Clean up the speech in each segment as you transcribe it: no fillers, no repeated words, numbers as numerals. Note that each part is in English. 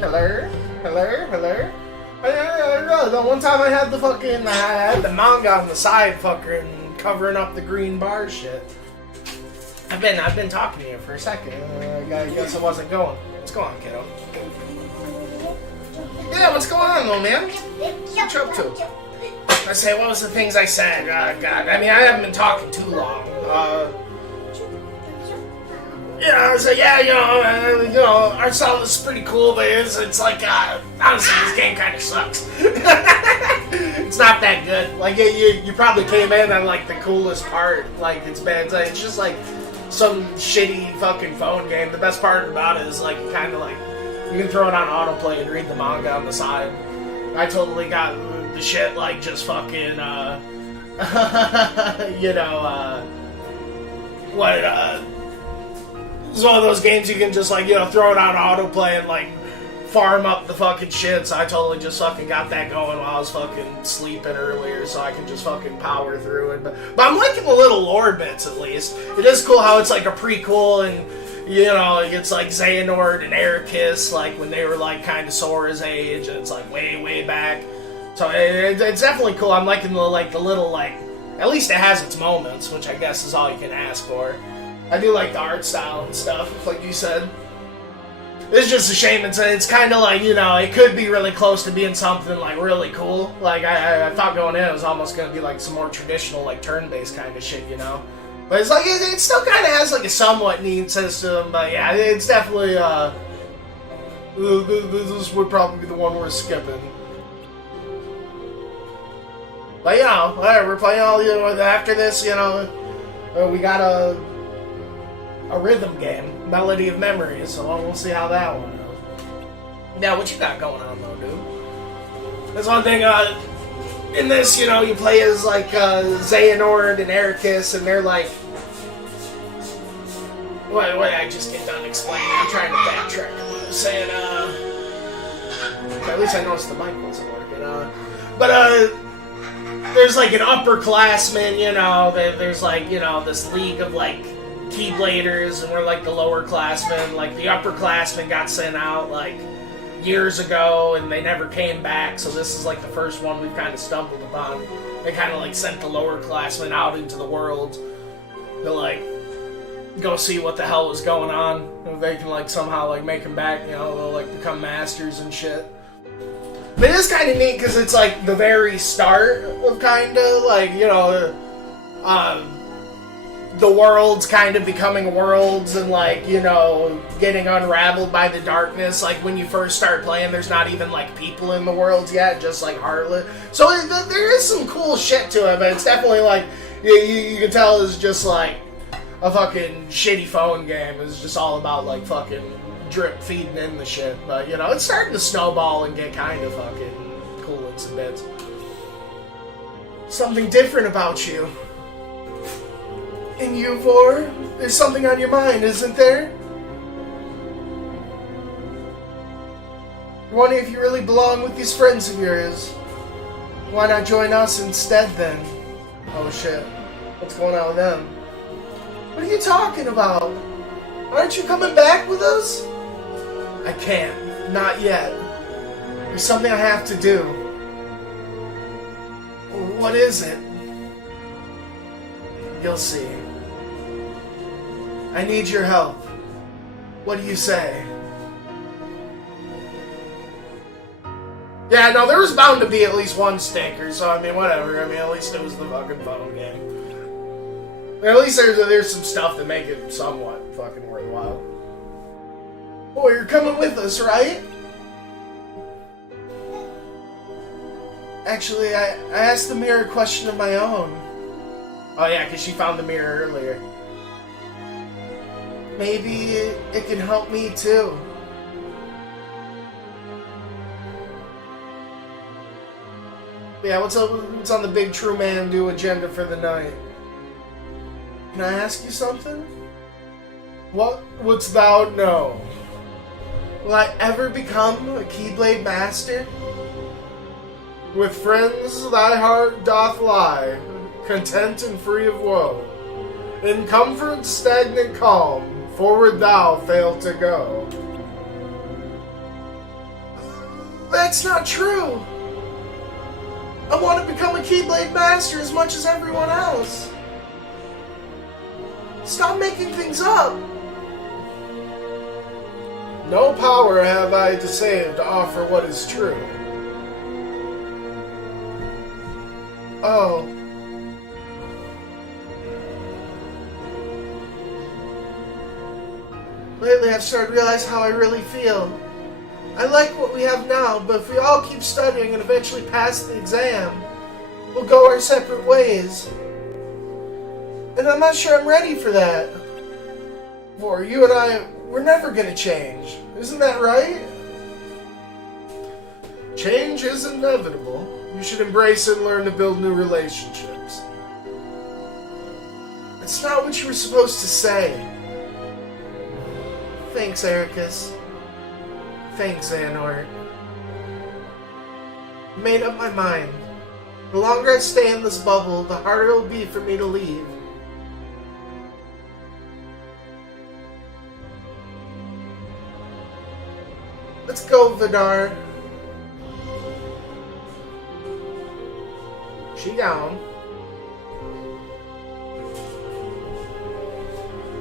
Hello? Hello? Hello? The one time I had I had the manga on the side fucking covering up the green bar shit. I've been talking to you for a second. I guess I wasn't going. What's going on, kiddo? Yeah, what's going on, little man? What you up to? I say, what was the things I said? God, I mean, I haven't been talking too long. Yeah, I was like, yeah, our sound is pretty cool, but it's like, honestly, this game kind of sucks. It's not that good. Like, you probably came in on, like, the coolest part. Like, it's just, like, some shitty fucking phone game. The best part about it is, like, kind of, like, you can throw it on autoplay and read the manga on the side. I totally got the shit, like, just fucking, it's one of those games you can just, like, throw it on autoplay and, like, farm up the fucking shit. So I totally just fucking got that going while I was fucking sleeping earlier, so I can just fucking power through it. But I'm liking the little lore bits, at least. It is cool how it's, like, a prequel, and, it's, like, Xehanort and Eraqus, like, when they were, like, kind of Sora's age, and it's, like, way, way back. So it's definitely cool. I'm liking the little, like, at least it has its moments, which I guess is all you can ask for. I do like the art style and stuff, like you said. It's just a shame. It's kind of like, it could be really close to being something, like, really cool. Like, I thought going in it was almost going to be, like, some more traditional, like, turn-based kind of shit, But it's like, it still kind of has, like, a somewhat neat system. But, yeah, it's definitely, this would probably be the one we're skipping. But, whatever, we're playing all, after this, we got a rhythm game, Melody of Memories, so we'll see how that one goes. Now, what you got going on, though, dude? There's one thing, in this, you play as, like, Xehanort and Eraqus, and they're, like... Wait, I just get done explaining. I'm trying to backtrack what I was saying, at least I noticed the mic wasn't working, there's, like, an upperclassman, there's, like, this league of, like, Keybladers, and we're, like, the lower classmen. Like, the upperclassmen got sent out, like, years ago, and they never came back, so this is, like, the first one we've kind of stumbled upon. They kind of, like, sent the lower classmen out into the world to, like, go see what the hell was going on. If they can, like, somehow, like, make them back, they'll, like, become masters and shit. But it is kind of neat, because it's, like, the very start of kind of, like, the world's kind of becoming worlds and, like, getting unraveled by the darkness. Like, when you first start playing, there's not even, like, people in the worlds yet, just, like, Heartless. So there is some cool shit to it, but it's definitely, like, you can tell it's just, like, a fucking shitty phone game. It's just all about, like, fucking drip feeding in the shit. But, it's starting to snowball and get kind of fucking cool in some bits. Something different about you. And you, Vor, there's something on your mind, isn't there? You're wondering if you really belong with these friends of yours. Why not join us instead, then? Oh, shit. What's going on with them? What are you talking about? Aren't you coming back with us? I can't. Not yet. There's something I have to do. What is it? You'll see. I need your help. What do you say? Yeah, no, there was bound to be at least one stinker, so I mean, whatever. I mean, at least it was the fucking phone game. Or at least there's some stuff that make it somewhat fucking worthwhile. Oh, you're coming with us, right? Actually, I asked the mirror a question of my own. Oh yeah, because she found the mirror earlier. Maybe it can help me too. Yeah, what's on the big True Man Do agenda for the night? Can I ask you something? What wouldst thou know? Will I ever become a Keyblade Master? With friends thy heart doth lie, content and free of woe. In comfort stagnant calm, forward thou fail to go. That's not true! I want to become a Keyblade Master as much as everyone else! Stop making things up! No power have I to save to offer what is true. Oh. Lately I've started to realize how I really feel. I like what we have now, but if we all keep studying and eventually pass the exam, we'll go our separate ways. And I'm not sure I'm ready for that. For you and I, we're never gonna change. Isn't that right? Change is inevitable. You should embrace it and learn to build new relationships. That's not what you were supposed to say. Thanks, Ericus. Thanks, Xehanort. I made up my mind. The longer I stay in this bubble, the harder it will be for me to leave. Let's go, Vidar. She down.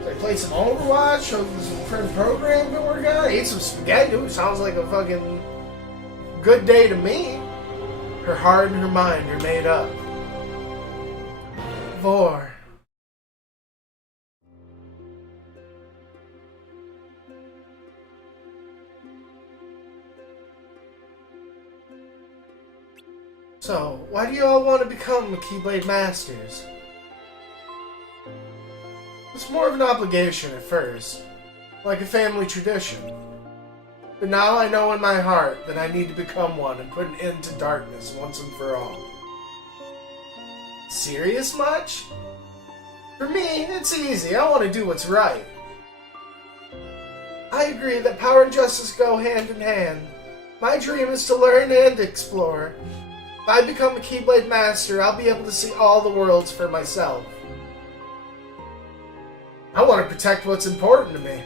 So I play some Overwatch, show some friend program been working on, ate some spaghetti. Ooh, sounds like a fucking good day to me. Her heart and her mind are made up. Vor. So, why do you all want to become Keyblade Masters? It's more of an obligation at first, like a family tradition. But now I know in my heart that I need to become one and put an end to darkness once and for all. Serious much? For me, it's easy. I want to do what's right. I agree that power and justice go hand in hand. My dream is to learn and explore. If I become a Keyblade Master, I'll be able to see all the worlds for myself. I want to protect what's important to me.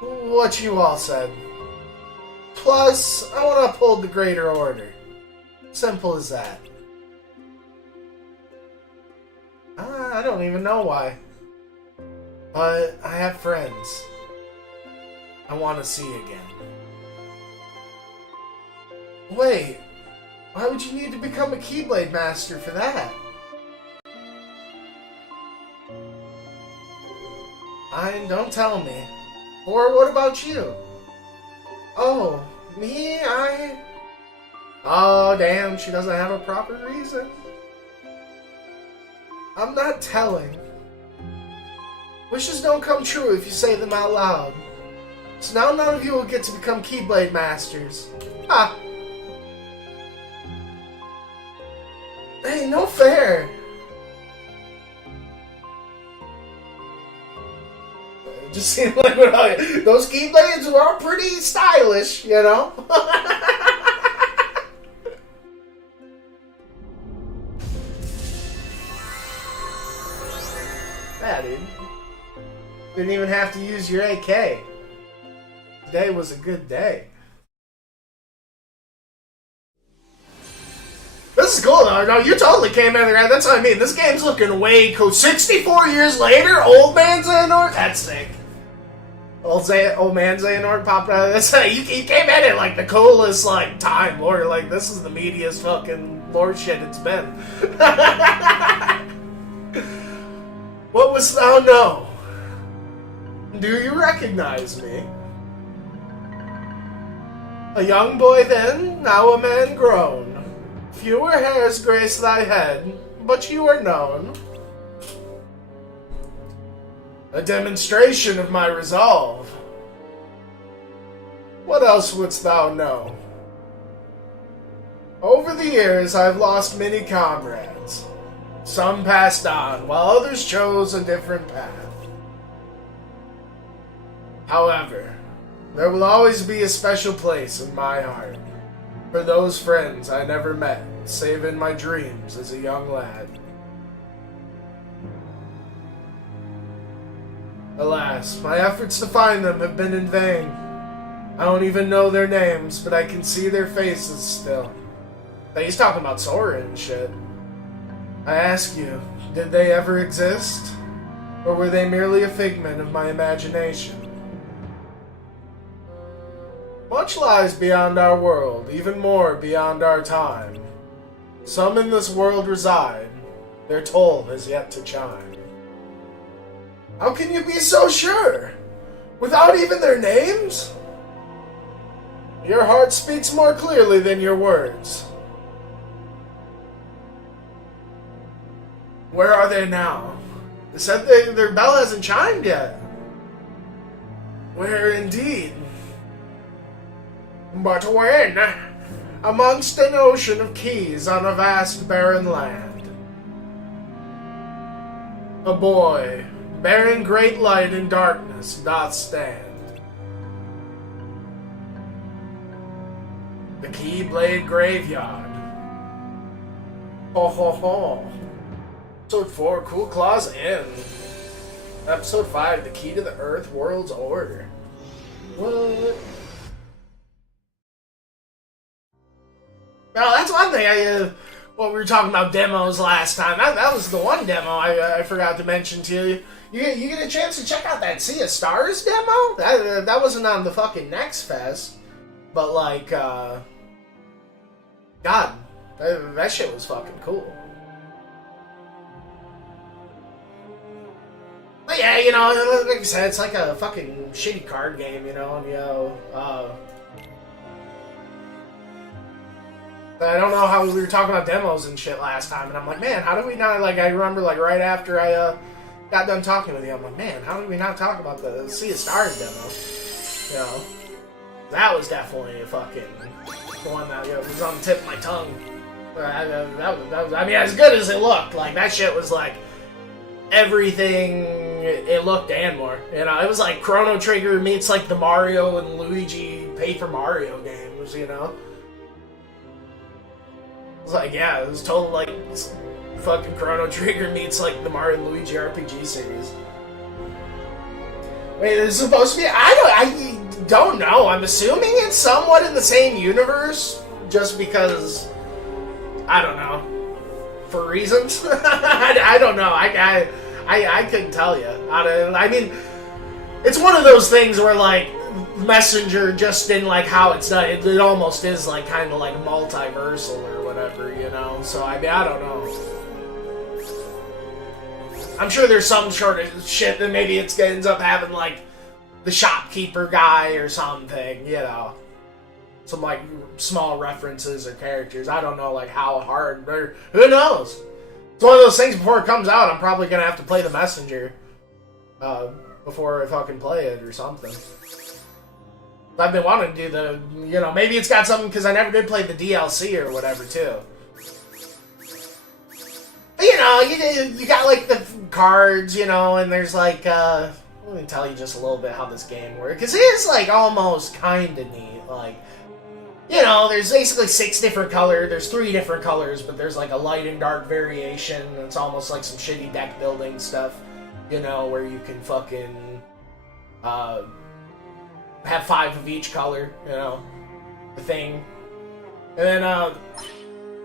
What you all said. Plus, I want to uphold the greater order. Simple as that. I don't even know why. But I have friends I want to see again. Wait, why would you need to become a Keyblade Master for that? Don't tell me. Or what about you? Oh, me? Oh, damn, she doesn't have a proper reason. I'm not telling. Wishes don't come true if you say them out loud. So now none of you will get to become Keyblade Masters. Ha! Hey, no fair! It just seemed like those Keyblades were pretty stylish, you know? Yeah, dude. Didn't even have to use your AK. Today was a good day. This is cool though. No, you totally came in there. That's what I mean. This game's looking way cool. 64 years later, old man Xehanort? That's sick. Old man Xehanort popped out of this. You came in at like the coolest like time, Lord. Like this is the meatiest fucking Lord shit it's been. What wouldst thou know? Do you recognize me? A young boy then, now a man grown. Fewer hairs grace thy head, but you are known. A demonstration of my resolve. What else wouldst thou know? Over the years I've lost many comrades. Some passed on, while others chose a different path. However, there will always be a special place in my heart for those friends I never met, save in my dreams as a young lad. Alas, my efforts to find them have been in vain. I don't even know their names, but I can see their faces still. But he's talking about Sora and shit. I ask you, did they ever exist? Or were they merely a figment of my imagination? Much lies beyond our world, even more beyond our time. Some in this world reside, their toll has yet to chime. How can you be so sure? Without even their names? Your heart speaks more clearly than your words. Where are they now? They said their bell hasn't chimed yet. Where indeed? But when? Amongst an ocean of keys on a vast barren land. A boy, bearing great light in darkness, doth stand. The Keyblade Graveyard. Ho ho ho. Episode 4, Cool Claws in. Episode 5, The Key to the Earth World's Order. What? Well, that's one thing. What we were talking about demos last time. That was the one demo I forgot to mention to you. You get a chance to check out that Sea of Stars demo? That wasn't on the fucking Next Fest. But, like, God, that shit was fucking cool. But yeah, you know, like I said, it's like a fucking shitty card game, you know, and, you know, I don't know how we were talking about demos and shit last time, and I'm like, man, how did we not, like, I remember, like, right after I, got done talking with you, I'm like, man, how did we not talk about the Sea of Stars demo? You know, that was definitely a fucking, the one that, you know, was on the tip of my tongue. That was, I mean, as good as it looked, like, that shit was, like, everything it looked and more. You know, it was like Chrono Trigger meets like the Mario and Luigi Paper Mario games, you know? It was like, yeah, it was total like fucking Chrono Trigger meets like the Mario and Luigi RPG series. Wait, it's supposed to be? I don't know. I'm assuming it's somewhat in the same universe, just because, I don't know. For reasons? I don't know. I couldn't tell you. I mean, it's one of those things where, like, Messenger just in, like, how it's done, it almost is, like, kind of like multiversal or whatever, you know? So, I mean, I don't know. I'm sure there's some sort of shit that maybe it ends up having, like, the shopkeeper guy or something, you know? Some, like, small references or characters. I don't know, like, how hard, or who knows? It's one of those things, before it comes out, I'm probably gonna have to play the Messenger before I fucking play it or something. I've been wanting to do the, you know, maybe it's got something, because I never did play the DLC or whatever, too. But, you know, you got, like, the cards, you know, and there's, like, let me tell you just a little bit how this game works, because it is, like, almost kinda neat, like, you know, there's basically 6 different colors. There's 3 different colors, but there's like a light and dark variation. It's almost like some shitty deck building stuff, you know, where you can fucking have 5 of each color, you know, the thing. And then,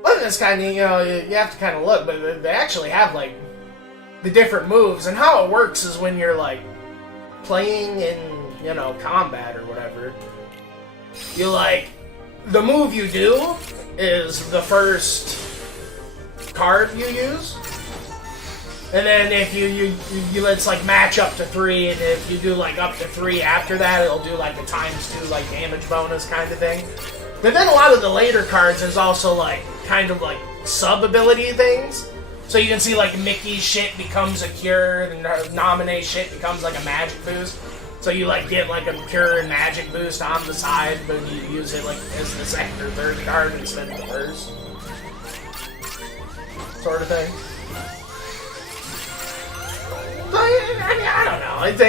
but it's kind of, you know, you have to kind of look, but they actually have like the different moves. And how it works is when you're like playing in, you know, combat or whatever, you like, the move you do is the first card you use, and then if you let's like match up to 3, and if you do like up to 3 after that, it'll do like the ×2 like damage bonus kind of thing. But then a lot of the later cards, there's also like kind of like sub ability things. So you can see like Mickey's shit becomes a cure, and Naminé's shit becomes like a magic boost. So you like get like a pure magic boost on the side, but you use it like as the second or third card instead of the first. Sort of thing. But, I mean, I don't know. It's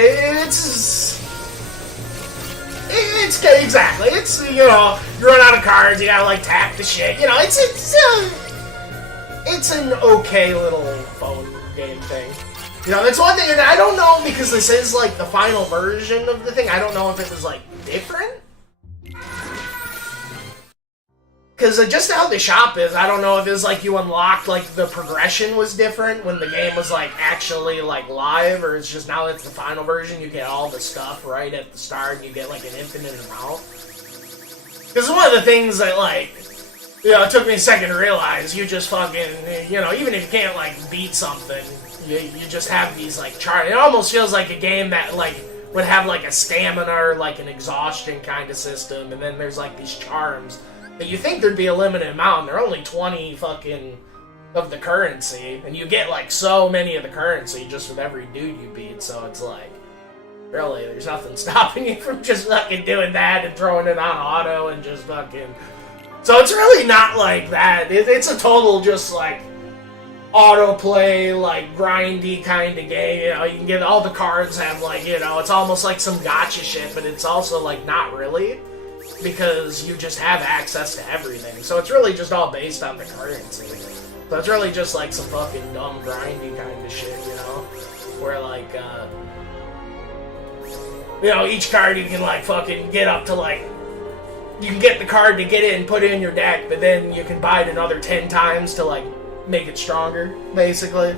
exactly. It's, you know, you run out of cards, you gotta like tap the shit. You know, it's an okay little phone game thing. You know, that's one thing, and I don't know, because this is, like, the final version of the thing, I don't know if it was, like, different? Because just how the shop is, I don't know if it's, like, you unlocked, like, the progression was different when the game was, like, actually, like, live, or it's just now that it's the final version, you get all the stuff right at the start, and you get, like, an infinite amount. Because one of the things that, like, you know, it took me a second to realize, you just fucking, you know, even if you can't, like, beat something, you just have these, like, charts. It almost feels like a game that, like, would have, like, a stamina or, like, an exhaustion kind of system, and then there's, like, these charms that you think there'd be a limited amount, and they're only 20 fucking of the currency, and you get, like, so many of the currency just with every dude you beat, so it's like, really, there's nothing stopping you from just fucking doing that and throwing it on auto and just fucking... So it's really not like that. It's a total just, like, autoplay, like, grindy kind of game. You know, you can get all the cards have, like, you know, it's almost like some gacha shit, but it's also, like, not really, because you just have access to everything. So it's really just all based on the currency. So it's really just, like, some fucking dumb grindy kind of shit, you know, where, like, you know, each card you can, like, fucking get up to, like, you can get the card to get it and put it in your deck, but then you can buy it another 10 times to, like, make it stronger, basically.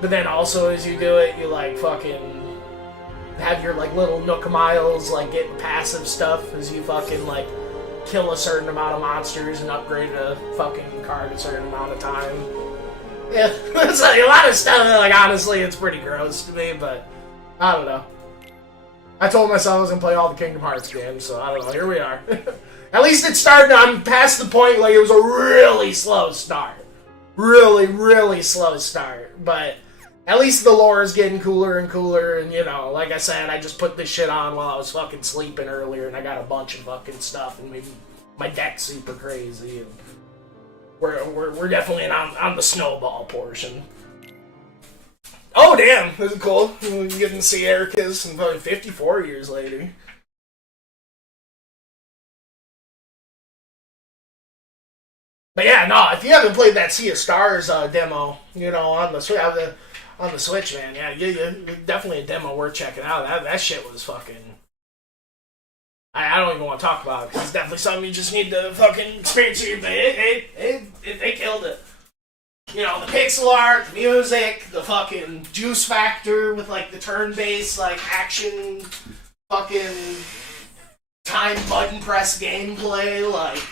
But then also as you do it, you, like, fucking have your, like, little Nook Miles, like, getting passive stuff as you fucking, like, kill a certain amount of monsters and upgrade a fucking card a certain amount of time. Yeah, it's like a lot of stuff that, like, honestly, it's pretty gross to me, but I don't know. I told myself I was gonna play all the Kingdom Hearts games, so I don't know, here we are. At least it started, I'm past the point, like, it was a really slow start. Really, really slow start, but at least the lore is getting cooler and cooler, and, you know, like I said, I just put this shit on while I was fucking sleeping earlier, and I got a bunch of fucking stuff, and my deck's super crazy, and we're definitely on the snowball portion. Oh, damn, this is cool. You get to see Ericus and probably 54 years later. But yeah, no, if you haven't played that Sea of Stars demo, you know, on the Switch, man, yeah, you definitely a demo worth checking out. That shit was fucking... I don't even want to talk about it, because it's definitely something you just need to fucking experience. But they killed it. You know, the pixel art, the music, the fucking juice factor with, like, the turn-based, like, action, fucking time button press gameplay, like,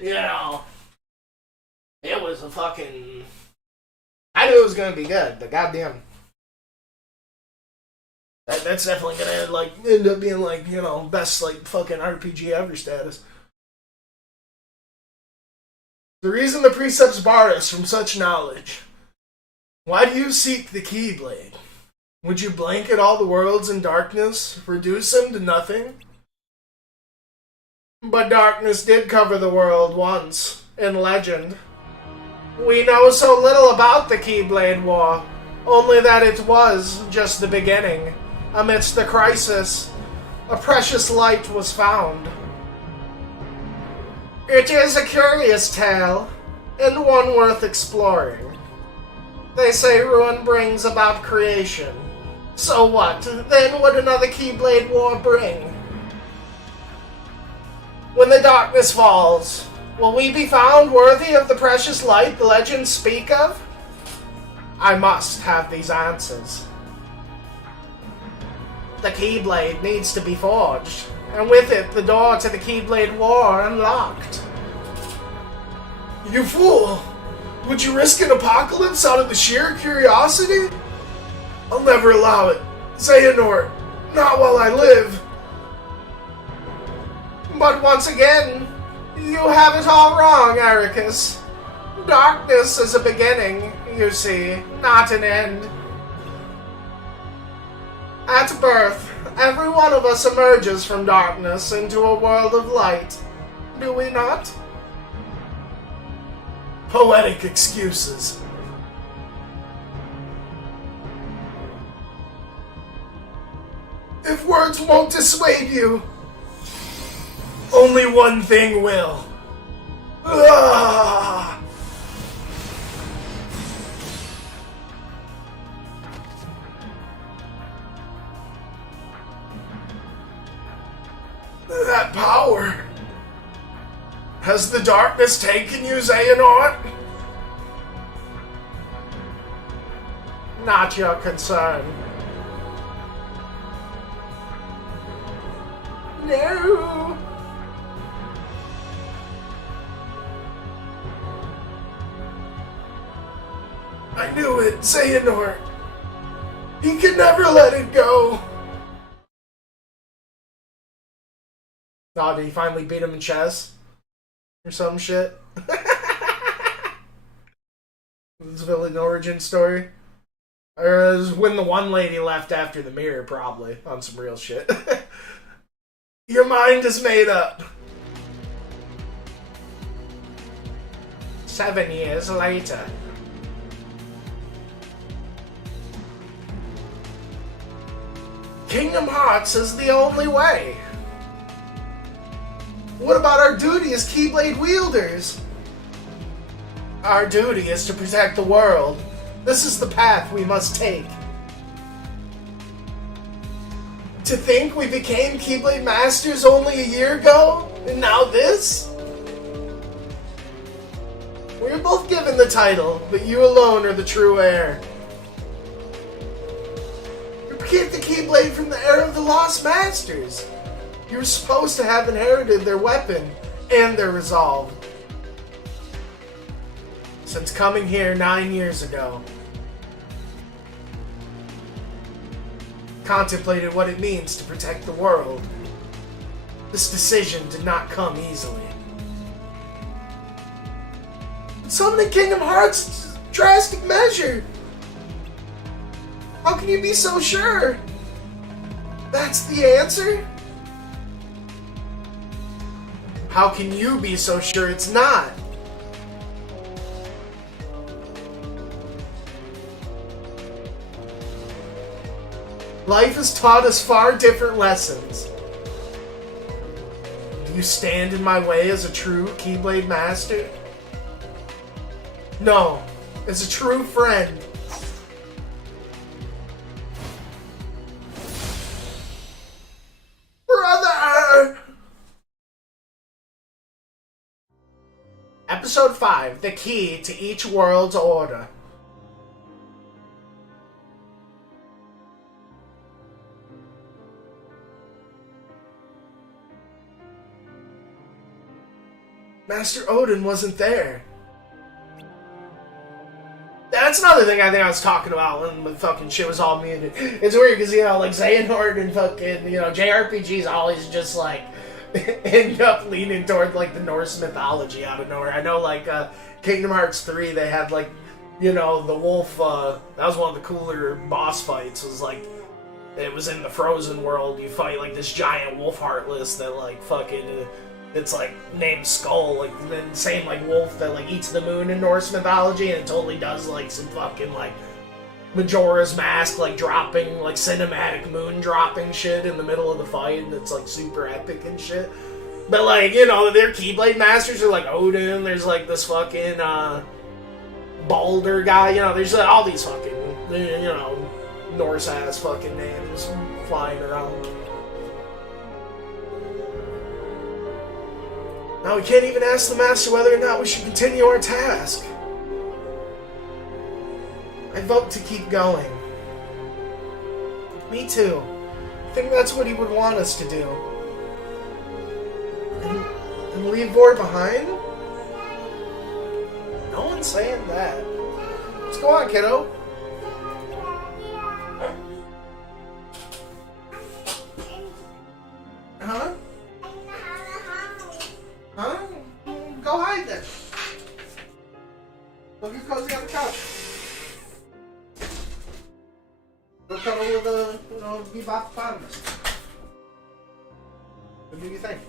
you know, it was a fucking... I knew it was gonna be good, but goddamn. That's definitely gonna, like, end up being, like, you know, best, like, fucking RPG ever status. The reason the precepts bar us from such knowledge. Why do you seek the Keyblade? Would you blanket all the worlds in darkness, reduce them to nothing? But darkness did cover the world once, in legend. We know so little about the Keyblade War, only that it was just the beginning. Amidst the crisis, a precious light was found. It is a curious tale, and one worth exploring. They say ruin brings about creation. So what, then would another Keyblade War bring? When the darkness falls, will we be found worthy of the precious light the legends speak of? I must have these answers. The Keyblade needs to be forged, and with it, the door to the Keyblade War unlocked. You fool! Would you risk an apocalypse out of the sheer curiosity? I'll never allow it. Xehanort, not while I live. But once again, you have it all wrong, Ericus. Darkness is a beginning, you see, not an end. At birth, every one of us emerges from darkness into a world of light. Do we not? Poetic excuses. If words won't dissuade you, only one thing will. That power. Has the darkness taken you, Xehanort? Not your concern. No. I knew it, Xehanort. He could never let it go. Oh, did he finally beat him in chess? Or some shit? This villain origin story? Or it was when the one lady left after the mirror, probably. On some real shit. Your mind is made up. 7 years later. Kingdom Hearts is the only way. What about our duty as Keyblade wielders? Our duty is to protect the world. This is the path we must take. To think we became Keyblade Masters only a year ago, and now this? We were both given the title, but you alone are the true heir. You became the Keyblade from the era of the Lost Masters. You were supposed to have inherited their weapon and their resolve. Since coming here 9 years ago, contemplated what it means to protect the world. This decision did not come easily. But summoning Kingdom Hearts is a drastic measure. How can you be so sure? That's the answer? How can you be so sure it's not? Life has taught us far different lessons. Do you stand in my way as a true Keyblade Master? No, as a true friend. Brother! Episode 5, The Key to Each World's Order. Master Odin wasn't there. That's another thing I think I was talking about when the fucking shit was all muted. It's weird because, you know, like Xehanort and fucking, you know, JRPGs always just like end up leaning toward like the Norse mythology out of nowhere. I know like Kingdom Hearts 3, they had like, you know, the wolf, that was one of the cooler boss fights, was like, it was in the Frozen world, you fight like this giant wolf heartless that like fucking... it's like named Skull, like the same like wolf that like eats the moon in Norse mythology, and it totally does like some fucking like Majora's Mask like dropping like cinematic moon dropping shit in the middle of the fight, and it's like super epic and shit. But like, you know, their Keyblade Masters are like Odin. There's like this fucking Baldur guy. You know, there's all these fucking, you know, Norse ass fucking names flying around. Now we can't even ask the Master whether or not we should continue our task. I vote to keep going. Me too. I think that's what he would want us to do. And leave Vor behind? No one's saying that. Let's go on, kiddo. Huh? Huh? Go hide then. Go get cozy on the couch. Go cuddle with a, you know, bebop hippopotamus. What do you think?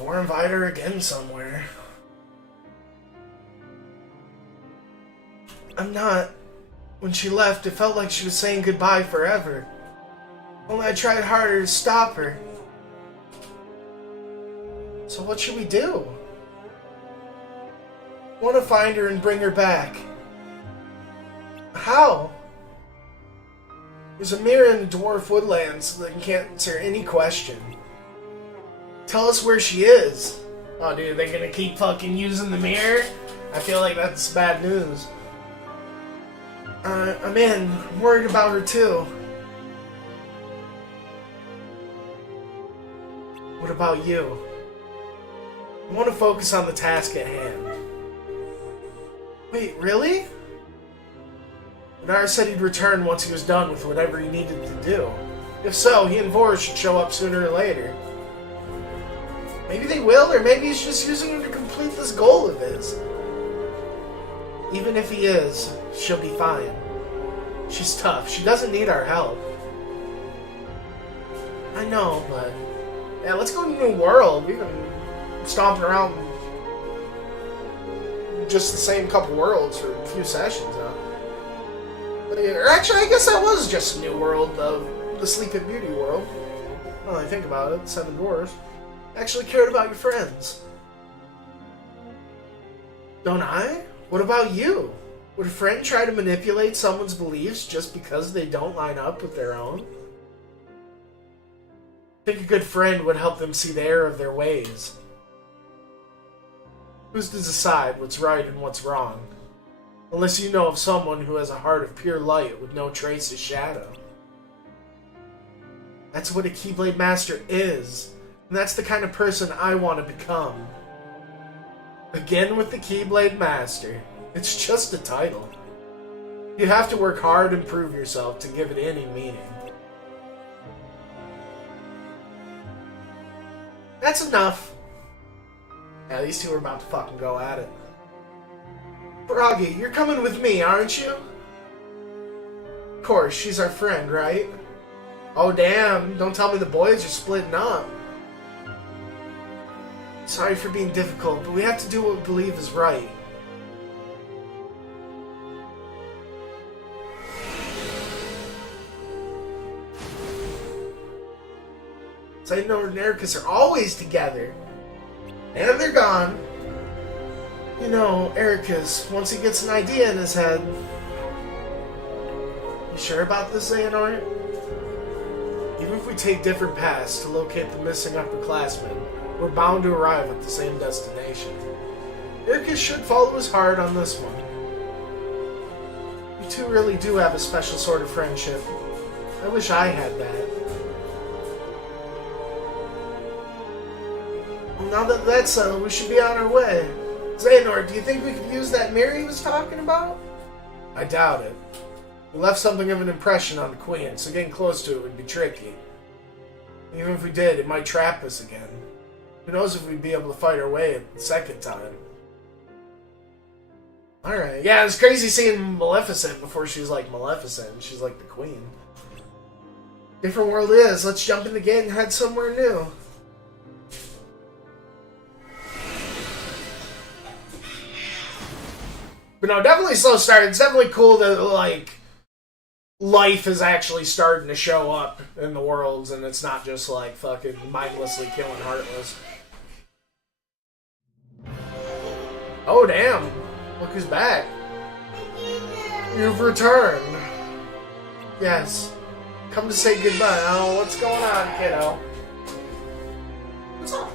Or invite her again somewhere. I'm not. When she left, it felt like she was saying goodbye forever. Only I tried harder to stop her. So what should we do? I want to find her and bring her back. How? There's a mirror in the dwarf woodlands that can't answer any question. Tell us where she is. Oh, dude, they're gonna keep fucking using the mirror? I feel like that's bad news. I'm in. I'm worried about her too. What about you? I want to focus on the task at hand. Wait, really? Renard said he'd return once he was done with whatever he needed to do. If so, he and Vor should show up sooner or later. Maybe they will, or maybe he's just using him to complete this goal of his. Even if he is, she'll be fine. She's tough. She doesn't need our help. I know, but... yeah, let's go to New World. We've been stomping around just the same couple worlds for a few sessions now. Or actually, I guess that was just New World, the Sleeping Beauty world. Well, I think about it, Seven Dwarfs. Actually cared about your friends. Don't I? What about you? Would a friend try to manipulate someone's beliefs just because they don't line up with their own? I think a good friend would help them see the error of their ways. Who's to decide what's right and what's wrong? Unless you know of someone who has a heart of pure light with no trace of shadow. That's what a Keyblade Master is. And that's the kind of person I want to become. Again with the Keyblade Master. It's just a title. You have to work hard and prove yourself to give it any meaning. That's enough. Yeah, these two are about to fucking go at it. Bragi, you're coming with me, aren't you? Of course, she's our friend, right? Oh damn, don't tell me the boys are splitting up. Sorry for being difficult, but we have to do what we believe is right. Xehanort and Ericus are always together. And they're gone. You know, Ericus, once he gets an idea in his head... You sure about this, Xehanort? Even if we take different paths to locate the missing upperclassmen, we're bound to arrive at the same destination. Ericus should follow his heart on this one. You two really do have a special sort of friendship. I wish I had that. Well, now that that's settled, we should be on our way. Xehanort, do you think we could use that mirror he was talking about? I doubt it. We left something of an impression on the Queen, so getting close to it would be tricky. Even if we did, it might trap us again. Who knows if we'd be able to fight our way a second time. Alright. Yeah, it's crazy seeing Maleficent before she was like Maleficent, and she's like the Queen. Different world it is. Let's jump in the gate and head somewhere new. But no, definitely slow start. It's definitely cool that, like, life is actually starting to show up in the worlds, and it's not just, like, fucking mindlessly killing Heartless. Oh, damn. Look who's back. You've returned. Yes. Come to say goodbye. Oh, what's going on, kiddo? What's up?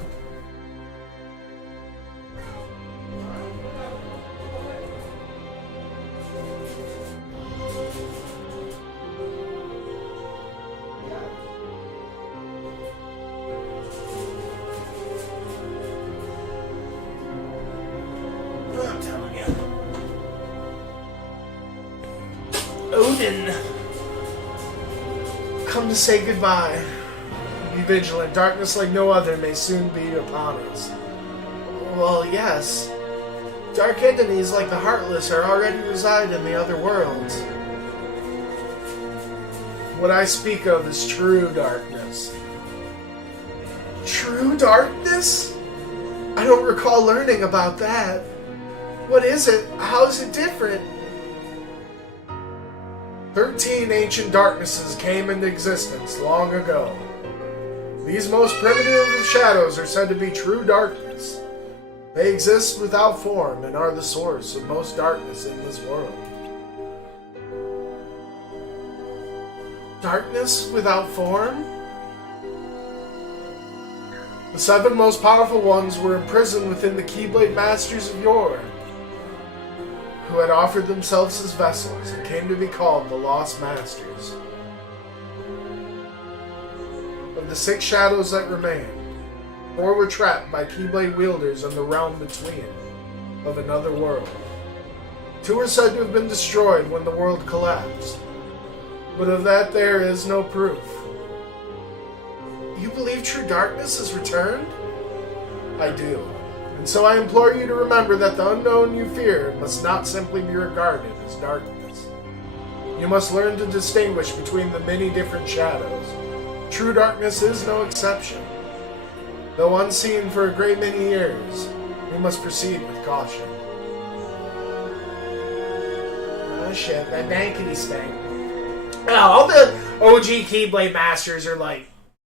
I'm telling you. Odin. Come to say goodbye. Be vigilant. Darkness like no other may soon be upon us. Well, yes. Dark entities like the Heartless are already reside in the other worlds. What I speak of is true darkness. True darkness? I don't recall learning about that. What is it? How is it different? 13 ancient darknesses came into existence long ago. These most primitive of shadows are said to be true darkness. They exist without form and are the source of most darkness in this world. Darkness without form? The 7 most powerful ones were imprisoned within the Keyblade Masters of yore, who had offered themselves as vessels and came to be called the Lost Masters. Of the 6 shadows that remained, 4 were trapped by Keyblade wielders in the realm between, of another world. 2 are said to have been destroyed when the world collapsed, but of that there is no proof. You believe true darkness has returned? I do. And so I implore you to remember that the unknown you fear must not simply be regarded as darkness. You must learn to distinguish between the many different shadows. True darkness is no exception. Though unseen for a great many years, we must proceed with caution. Oh shit, that dankety stank. All the OG Keyblade Masters are like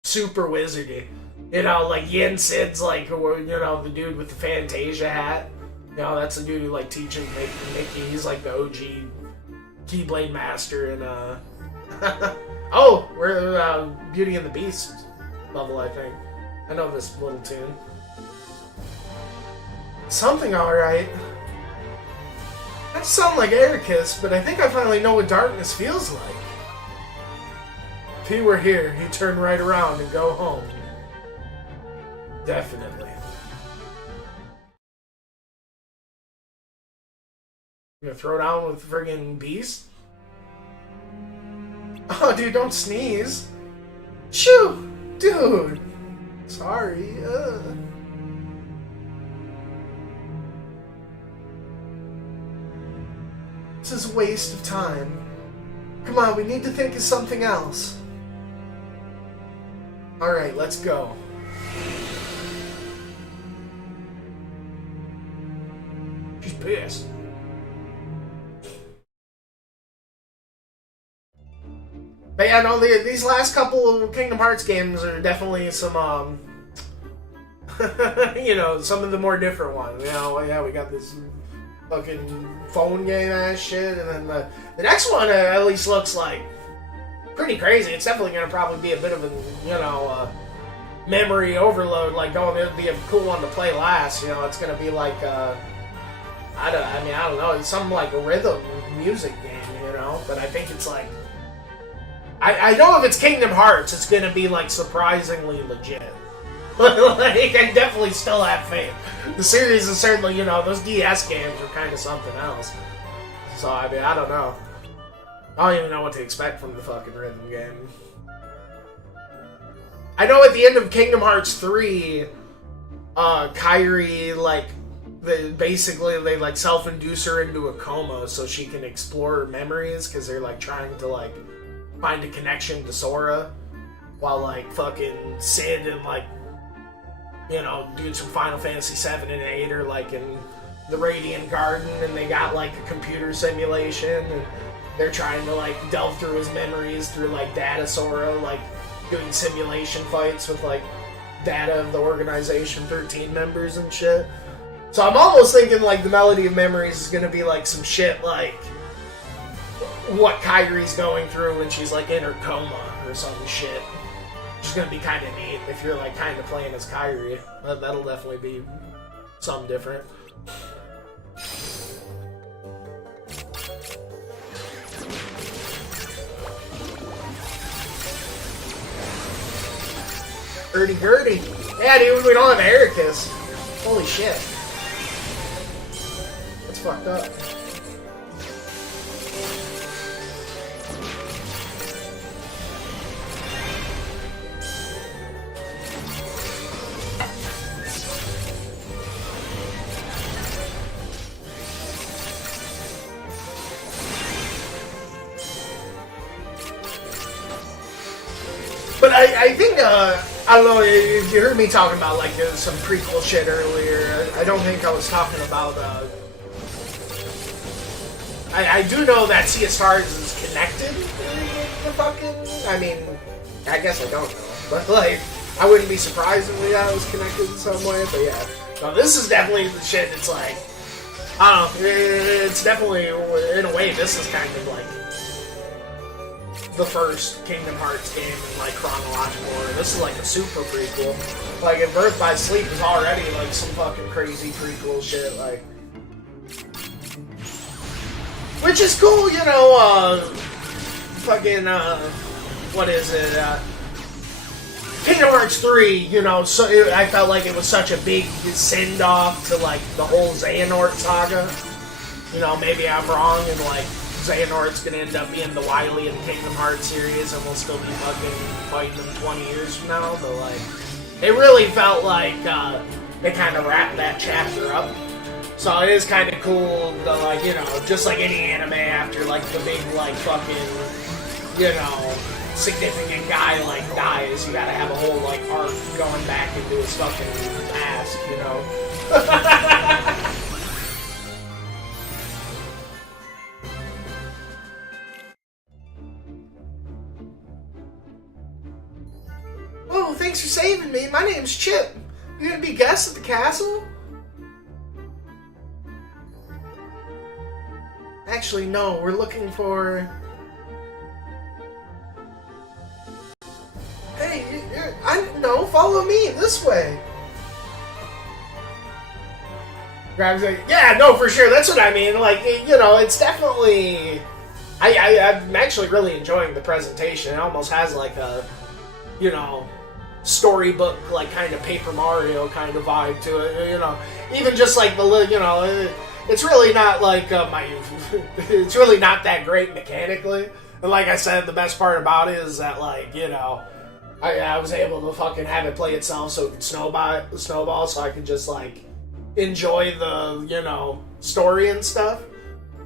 super wizardy. You know, like Yin Sid's like, you know, the dude with the Fantasia hat. You know, that's the dude who like teaches Mickey. He's like the OG Keyblade Master and oh, we're Beauty and the Beast level, I think. I know this little tune. Something alright. That sounds like Ericus, but I think I finally know what darkness feels like. If he were here, he'd turn right around and go home. Definitely. You gonna throw down with friggin' Beast? Oh, dude, don't sneeze. Shoo! Dude! Sorry, This is a waste of time. Come on, we need to think of something else. Alright, let's go. She's pissed. But yeah, no, these last couple of Kingdom Hearts games are definitely some, you know, some of the more different ones. You know, yeah, we got this fucking phone game ass shit, and then the next one at least looks like pretty crazy. It's definitely gonna probably be a bit of a, you know, memory overload. Like, it'd be a cool one to play last. You know, it's gonna be like, I don't know, it's some like a rhythm music game, you know. But I think it's like, I know if it's Kingdom Hearts, it's gonna be like surprisingly legit. Like, I definitely still have faith. The series is certainly, you know, those DS games are kind of something else. So, I mean, I don't know. I don't even know what to expect from the fucking rhythm game. I know at the end of Kingdom Hearts 3, Kairi, like, basically they, like, self-induce her into a coma so she can explore her memories, because they're, like, trying to, like, find a connection to Sora, while, like, fucking Sid and, like, you know, dudes from Final Fantasy 7 and 8 are, like, in the Radiant Garden, and they got, like, a computer simulation, and they're trying to, like, delve through his memories through, like, Data Sora, like, doing simulation fights with, like, Data of the Organization 13 members and shit. So I'm almost thinking, like, the Melody of Memories is gonna be, like, some shit, like, what Kairi's going through when she's, like, in her coma or some shit. Which is gonna be kind of neat if you're, like, kind of playing as Kairi. That'll definitely be something different. Hurdy-gurdy. Yeah, dude, we don't have Ericus. Holy shit. That's fucked up. But I think, I don't know, if you heard me talking about, like, some prequel shit earlier, I don't think I was talking about, I do know that Sea of Stars is connected to fucking, I mean, I guess I don't know, but, like, I wouldn't be surprised if that was connected in some way, but yeah. No, this is definitely the shit that's like, I don't know, it's definitely, in a way, this is kind of like the first Kingdom Hearts game in like chronological order. This is like a super prequel. Like, and Birth by Sleep is already like some fucking crazy prequel shit, like. Which is cool, you know, fucking, what is it, Kingdom Hearts 3, you know, so I felt like it was such a big send-off to, like, the whole Xehanort saga. You know, maybe I'm wrong, and, like, Xehanort's gonna end up being the Wily in the Kingdom Hearts series, and we'll still be fucking fighting them 20 years from now, but, like, it really felt like, they kind of wrapped that chapter up. So it is kind of cool, to, like, you know, just like any anime after, like, the big, like, fucking, you know, significant guy, like, dies, you gotta have a whole, like, arc going back into his fucking past, you know? Oh, thanks for saving me. My name's Chip. You gonna be guest at the castle? Actually, no, we're looking for... Hey, no, follow me, this way. Grabs like, yeah, no, for sure, that's what I mean. Like, you know, it's definitely... I'm actually really enjoying the presentation. It almost has like a, you know, storybook, like, kind of Paper Mario kind of vibe to it, you know. Even just like the little, you know... It's really not like it's really not that great mechanically. And like I said, the best part about it is that, like, you know, I was able to fucking have it play itself so it could snowball so I could just, like, enjoy the, you know, story and stuff.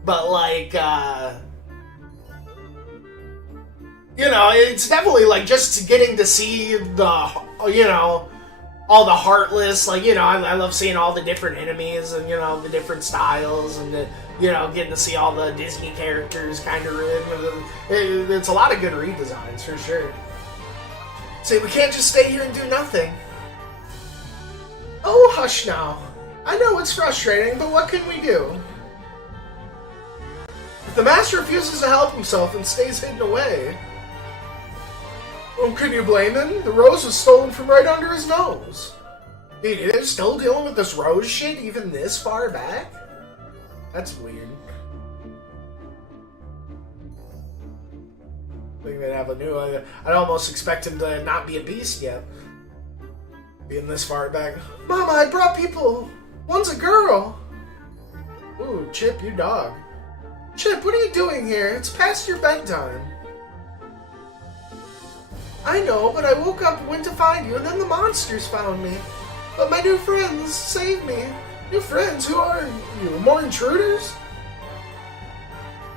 But, like, you know, it's definitely, like, just getting to see the, you know, all the Heartless, like, you know, I love seeing all the different enemies and, you know, the different styles and, you know, getting to see all the Disney characters kind of, it's a lot of good redesigns, for sure. See, we can't just stay here and do nothing. Oh, hush now. I know it's frustrating, but what can we do? If the master refuses to help himself and stays hidden away... Oh, can you blame him? The rose was stolen from right under his nose. Dude, they're still dealing with this rose shit even this far back? That's weird. We even have a new... I'd almost expect him to not be a beast yet. Being this far back. Mama, I brought people. One's a girl. Ooh, Chip, you dog. Chip, what are you doing here? It's past your bedtime. I know, but I woke up and went to find you, and then the monsters found me. But my new friends saved me. New friends? Who are you? More intruders?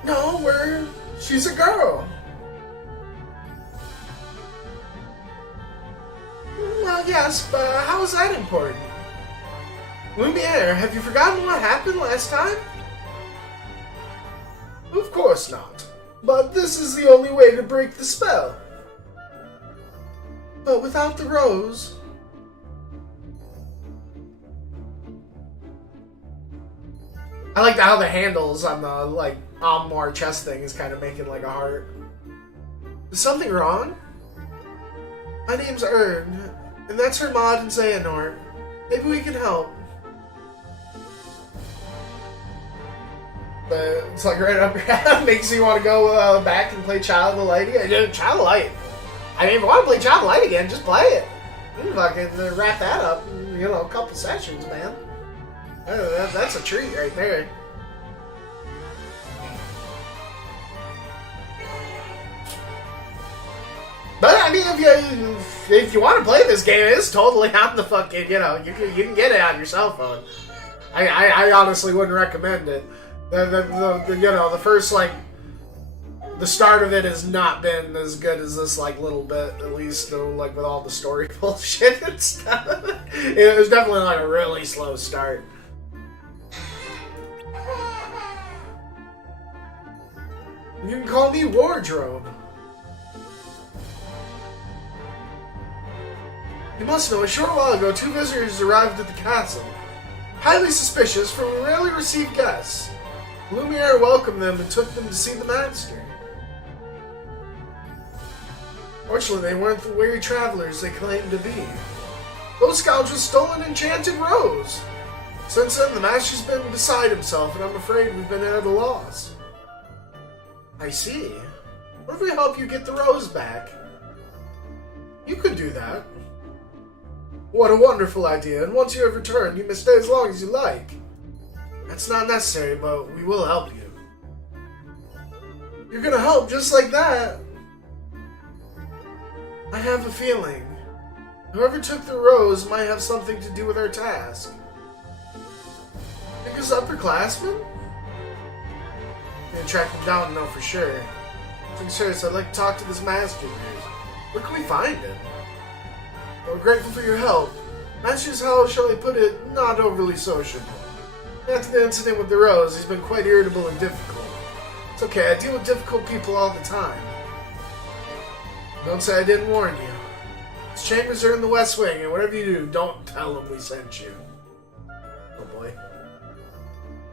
No, she's a girl. Well, yes, but how is that important? Lumiere, have you forgotten what happened last time? Of course not. But this is the only way to break the spell. But without the rose... I like how the handles on the, like, armoire chest thing is kind of making, like, a heart. Is something wrong? My name's Ern, and that's her mod in Xehanort. Maybe we can help. But it's like right up your head. Makes you want to go back and play Child of the Light again. Child of Light. I mean, if you want to play Child of Light again, just play it. You can fucking wrap that up in, you know, a couple sessions, man. That's a treat right there. But I mean, if you want to play this game, it's totally on the fucking, you know, you can get it on your cell phone. I honestly wouldn't recommend it. You know, the first, like, the start of it has not been as good as this, like, little bit, at least, like, with all the story bullshit and stuff. It was definitely, like, a really slow start. You can call me Wardrobe. You must know, a short while ago, 2 visitors arrived at the castle. Highly suspicious, for we rarely receive guests. Lumiere welcomed them and took them to see the master. Fortunately, they weren't the weary travelers they claimed to be. Those scoundrels stole an enchanted rose. Since then, the Master's been beside himself, and I'm afraid we've been at a loss. I see. What if we help you get the rose back? You could do that. What a wonderful idea, and once you have returned, you may stay as long as you like. That's not necessary, but we will help you. You're gonna help just like that? I have a feeling. Whoever took the rose might have something to do with our task. Think it's upperclassmen? I'm gonna track him down and know for sure. I'm serious, I'd like to talk to this master of yours. Where can we find him? We're grateful for your help. Master's, how shall I put it, not overly sociable. After the incident with the rose, he's been quite irritable and difficult. It's okay, I deal with difficult people all the time. Don't say I didn't warn you. His chambers are in the West Wing, and whatever you do, don't tell him we sent you. Oh boy.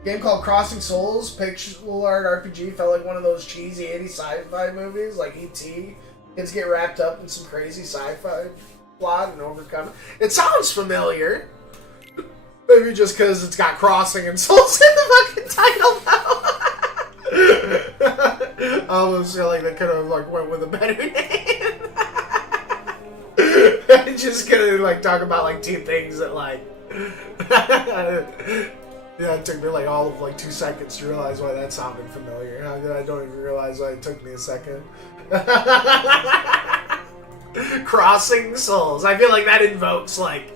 A game called Crossing Souls, pixel art RPG, felt like one of those cheesy 80s sci-fi movies, like E.T. Kids get wrapped up in some crazy sci-fi plot and overcome it. It sounds familiar. Maybe just because it's got Crossing and Souls in the fucking title now. I almost feel like they could have like went with a better name. Just gonna like talk about like two things that like yeah, it took me like all of like 2 seconds to realize why that sounded familiar. I don't even realize why it took me a second. Crossing Souls. I feel like that invokes like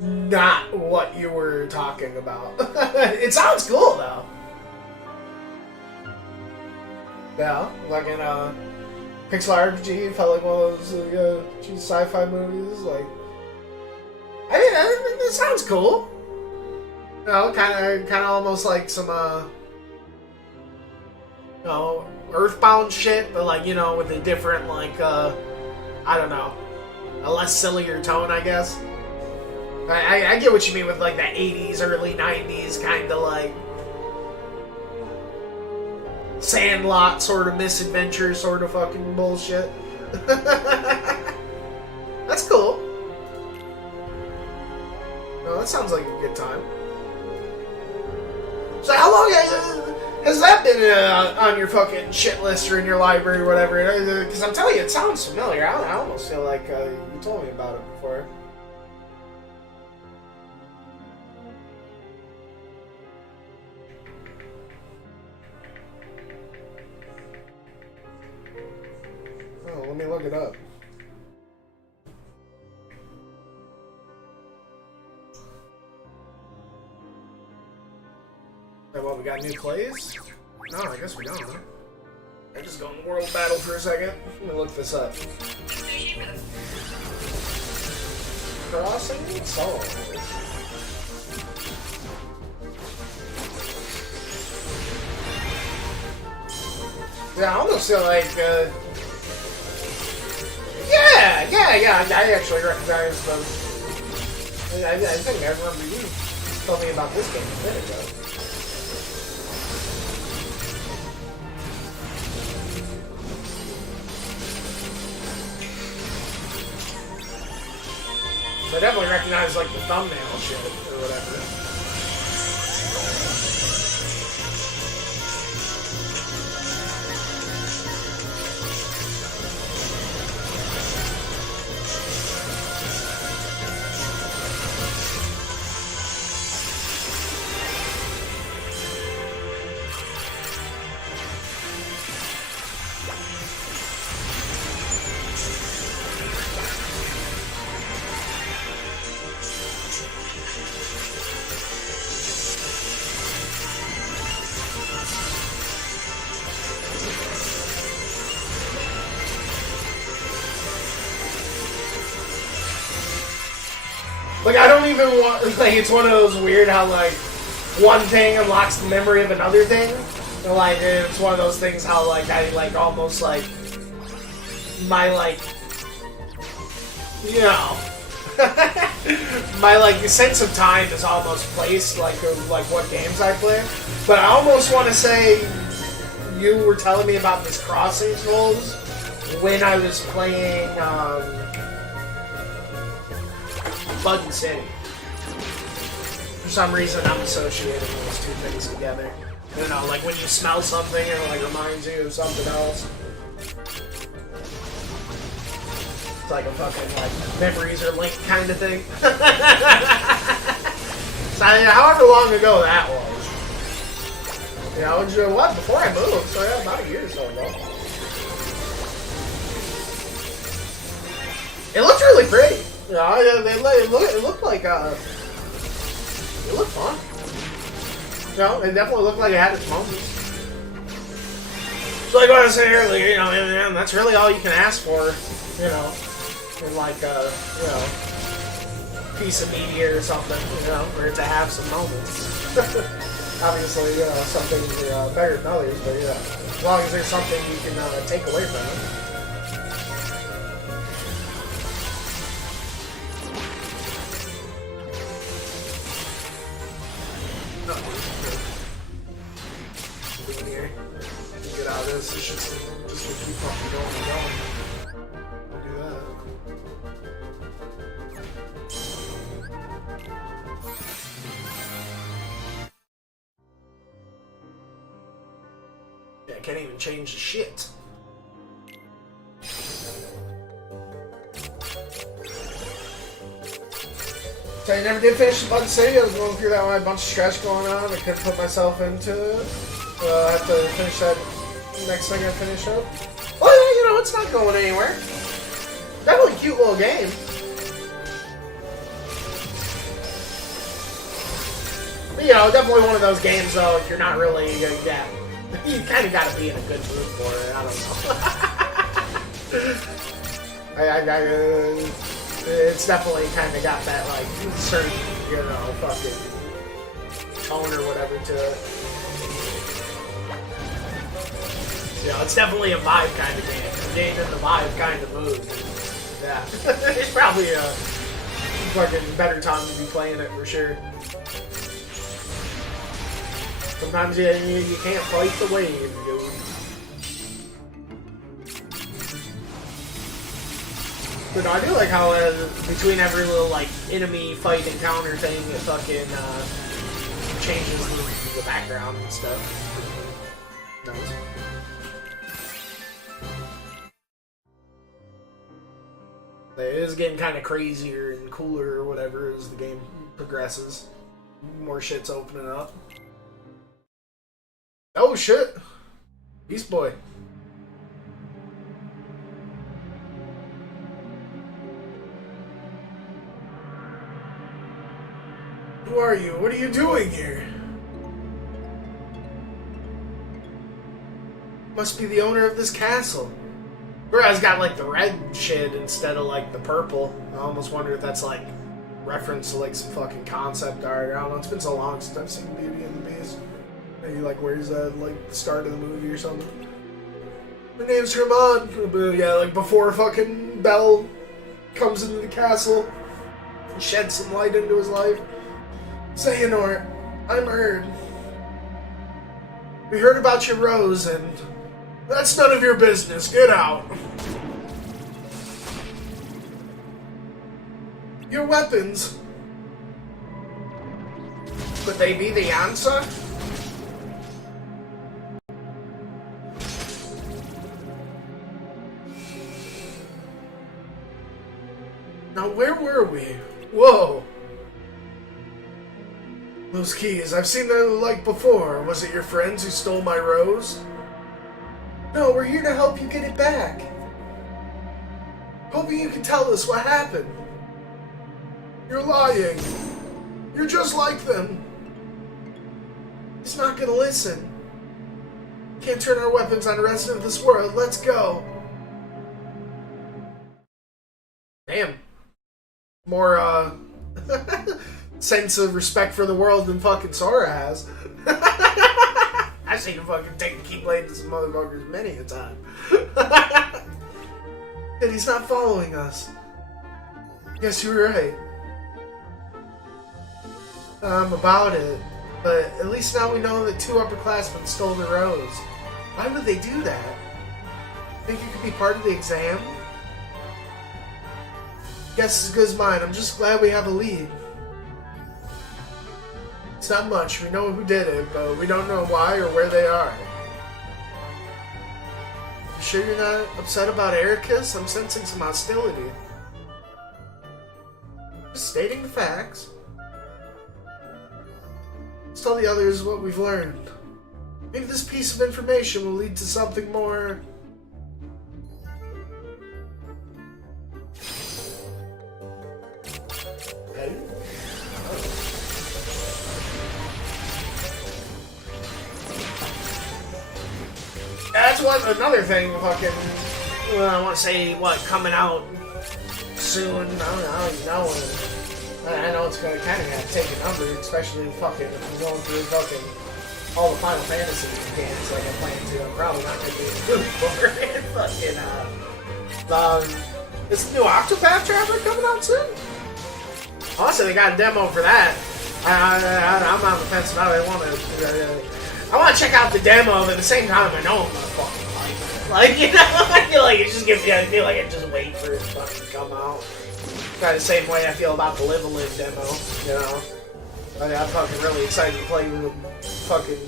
not what you were talking about. It sounds cool though. Yeah, like in pixel RPG, felt like one of those cheesy sci-fi movies. Like, I think it sounds cool. You know, kind of almost like some you know, Earthbound shit, but like, you know, with a different like I don't know, a less sillier tone, I guess. I get what you mean with like that 80s, early 90s kind of like Sandlot sort of misadventure sort of fucking bullshit. That's cool. No, that sounds like a good time. So how long has that been on your fucking shit list or in your library or whatever? Because I'm telling you, it sounds familiar. I almost feel like you told me about it before. Oh, let me look it up. Okay, well, we got new plays? No, I guess we don't, huh? I just go in world battle for a second. Let me look this up. Crossing Souls. Yeah, I almost feel like, yeah, I actually recognize those. I think I remember you told me about this game a minute ago. I definitely recognize, like, the thumbnail shit or whatever. Like, I don't even want, like, it's one of those weird how, like, one thing unlocks the memory of another thing. And, like, it's one of those things how, like, I, like, almost, like, my, like, you know, my, like, sense of time is almost placed, like, of, like, what games I play. But I almost want to say you were telling me about this Crossing Souls when I was playing Button City. For some reason, I'm associating those two things together. You know, like when you smell something, it like reminds you of something else. It's like a fucking like memories are linked kind of thing. So, however long ago that was. You know, what? Before I moved, so yeah, about a year or so ago. It looked really pretty. You know, it looked like it looked fun. You know, it definitely looked like it had its moments. So like what I was saying earlier, you know, and that's really all you can ask for, you know, in like you know, piece of media or something, you know, for it to have some moments. Obviously, you know, some things are better than others, but yeah, as long as there's something you can take away from it. Get out of this. It's just to keep fucking going and going. We'll do that. Yeah, I can't even change the shit. So I never did finish the Button City. I was going through that one. I had a bunch of stress going on. I couldn't put myself into it. I have to finish that next thing I finish up. Well, yeah, you know, it's not going anywhere. Definitely a cute little game. But, you know, definitely one of those games, though, if you're not really, yeah, you kind of got to be in a good mood for it. I don't know. It's definitely kind of got that, like, certain, you know, fucking tone or whatever to it. You know, it's definitely a vibe kind of game. A game in the vibe kind of mood. Yeah. It's probably a fucking better time to be playing it for sure. Sometimes you can't fight the wave, dude. But no, I do like how between every little like enemy fight encounter thing, it fucking changes the background and stuff. Nice. It is getting kind of crazier and cooler or whatever as the game progresses. More shit's opening up. Oh shit! Beast Boy. Who are you? What are you doing here? Must be the owner of this castle. Whereas got like the red shit instead of like the purple. I almost wonder if that's like reference to like some fucking concept art. I don't know. It's been so long since I've seen Beauty and the Beast. Maybe like where's that like the start of the movie or something. My name's Herman. But yeah, like before fucking Belle comes into the castle and sheds some light into his life. Xehanort, I'm Erd. We heard about your rose and that's none of your business. Get out. Your weapons. Could they be the answer? Now where were we? Whoa. Those keys, I've seen them like before. Was it your friends who stole my rose? No, we're here to help you get it back. Hoping you can tell us what happened. You're lying. You're just like them. He's not gonna listen. Can't turn our weapons on a resident of this world. Let's go. Damn. More, sense of respect for the world than fucking Sora has. I've seen him fucking take the Keyblade to some motherfuckers many a time. And he's not following us. Yes, you're right. About it. But at least now we know that two upperclassmen stole the rose. Why would they do that? Think you could be part of the exam? Guess as good as mine. I'm just glad we have a lead. It's not much. We know who did it, but we don't know why or where they are. You sure you're not upset about Ericus? I'm sensing some hostility. Just stating the facts. Let's tell the others what we've learned. Maybe this piece of information will lead to something more... Okay. That's another thing, fucking... I want to say, coming out soon? I don't even know. I know it's going to kind of have to take a number, especially fucking if I'm going through fucking all the Final Fantasy games like I'm playing to. I'm probably not going to be in the mood for it. Fucking, is the new Octopath Traveler coming out soon? Also, they got a demo for that. I'm on the fence about it. I want to check out the demo, but at the same time, I know I'm gonna fucking like it. Like, you know, I feel like it just gives me, I feel like I just wait for it to fucking come out. Kind of the same way I feel about the Live a Live demo, you know. I'm fucking really excited to play with fucking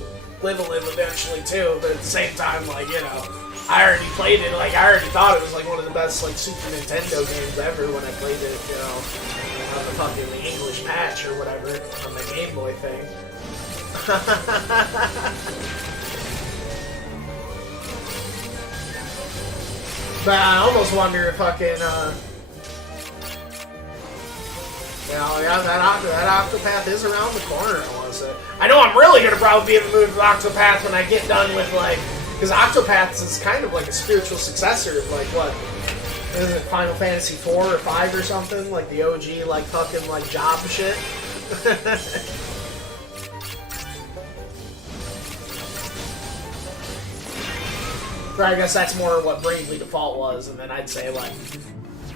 Live a Live eventually too, but at the same time, like, you know, I already played it, like, I already thought it was like one of the best, like, Super Nintendo games ever when I played it, you know, on the fucking English patch or whatever, on the Game Boy thing. But I almost wonder if fucking, you know, yeah, that Octopath is around the corner, I want to say. I know I'm really going to probably be in the mood for Octopath when I get done with, like, because Octopath is kind of like a spiritual successor of, like, what? Isn't it Final Fantasy 4 or 5 or something? Like the OG, like, fucking, like, job shit? Or I guess that's more what Bravely Default was, and then I'd say, like,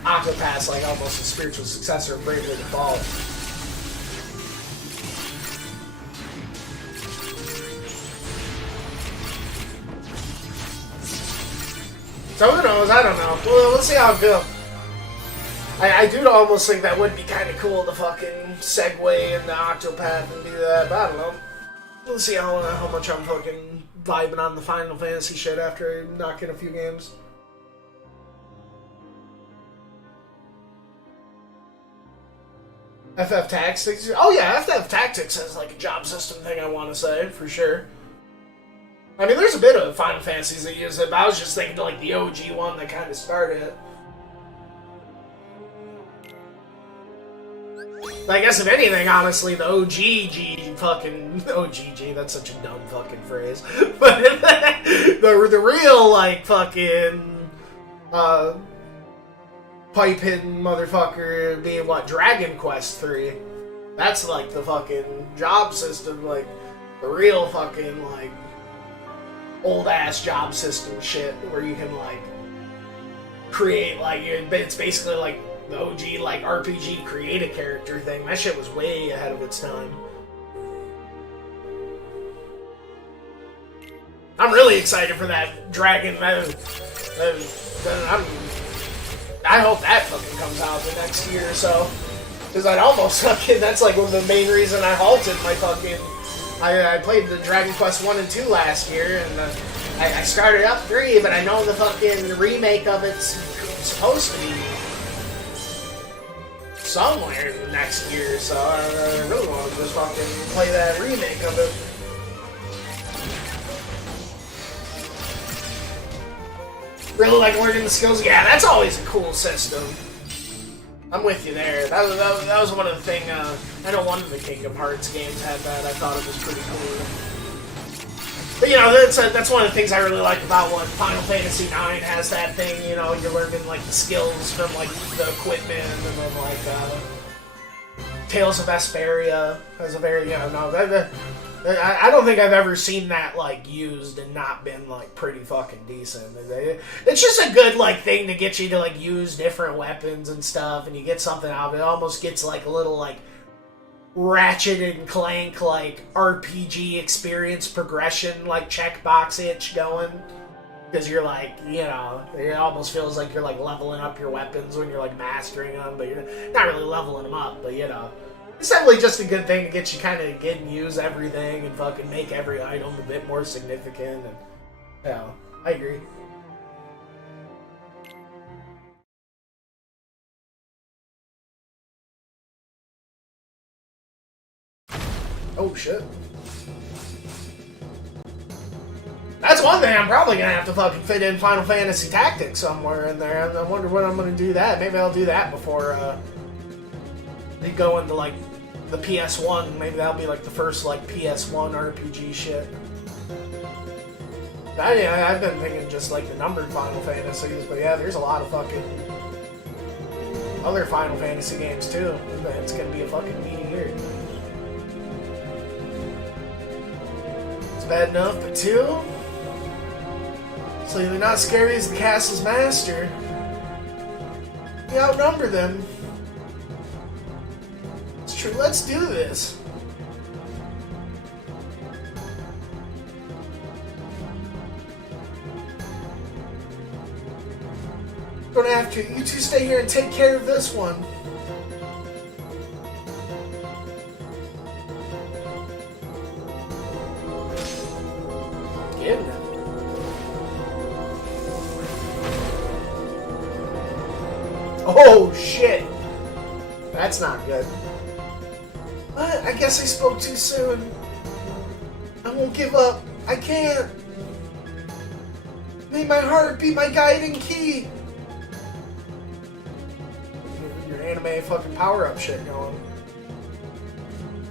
Octopath's like almost a spiritual successor of Bravely Default. So who knows? I don't know. Well, let's see how it feels. I do almost think that would be kind of cool to fucking segue into Octopath and do that, but I don't know. We'll see how much I'm fucking vibing on the Final Fantasy shit after I knock in a few games. FF Tactics? Oh yeah, FF Tactics has like a job system thing I want to say, for sure. I mean, there's a bit of Final Fantasies that use it, but I was just thinking like the OG one that kind of started it. I guess if anything, honestly, the OGG fucking... OGG, that's such a dumb fucking phrase. But the real, like, fucking... pipe-hitting motherfucker being, what, Dragon Quest 3. That's, like, the fucking job system, like, the real fucking, like, old-ass job system shit, where you can, like, create, like, it's basically, like, the OG, like, RPG create a character thing. That shit was way ahead of its time. I'm really excited for that Dragon. I hope that fucking comes out the next year or so. Because I'd almost fucking... That's, like, one of the main reasons I halted my fucking... I played the Dragon Quest 1 and 2 last year, and I started up 3, but I know the fucking remake of it's supposed to be somewhere next year, so I really want to just fucking play that remake of it. Really like learning the skills. Yeah, that's always a cool system. I'm with you there. That was one of the things, I know one of the Kingdom Hearts games had that. I thought it was pretty cool. But, you know, that's one of the things I really like about what Final Fantasy IX has that thing, you know, you're learning, like, the skills from, like, the equipment, and then, like, Tales of Vesperia has a very, you know, I don't think I've ever seen that, like, used and not been, like, pretty fucking decent. It's just a good, like, thing to get you to, like, use different weapons and stuff, and you get something out of it. It almost gets, like, a little, like, Ratchet and Clank, like, RPG experience progression, like, checkbox itch going. Because you're like, you know, it almost feels like you're like leveling up your weapons when you're like mastering them, but you're not really leveling them up, but you know. It's definitely just a good thing to get you kind of get and use everything and fucking make every item a bit more significant, and, you know, I agree. Oh shit. That's one thing I'm probably gonna have to fucking fit in Final Fantasy Tactics somewhere in there. I wonder when I'm gonna do that. Maybe I'll do that before they go into like the PS1. Maybe that'll be like the first like PS1 RPG shit. I've been thinking just like the numbered Final Fantasies, but yeah, there's a lot of fucking other Final Fantasy games too. It's gonna be a fucking meaty year. It's bad enough, but two? So they're not scary as the castle's master. We outnumber them. It's true, let's do this. Going after you. You two stay here and take care of this one. Give them. Oh shit! That's not good. What? I guess I spoke too soon. I won't give up. I can't. May my heart be my guiding key. Your anime fucking power-up shit going.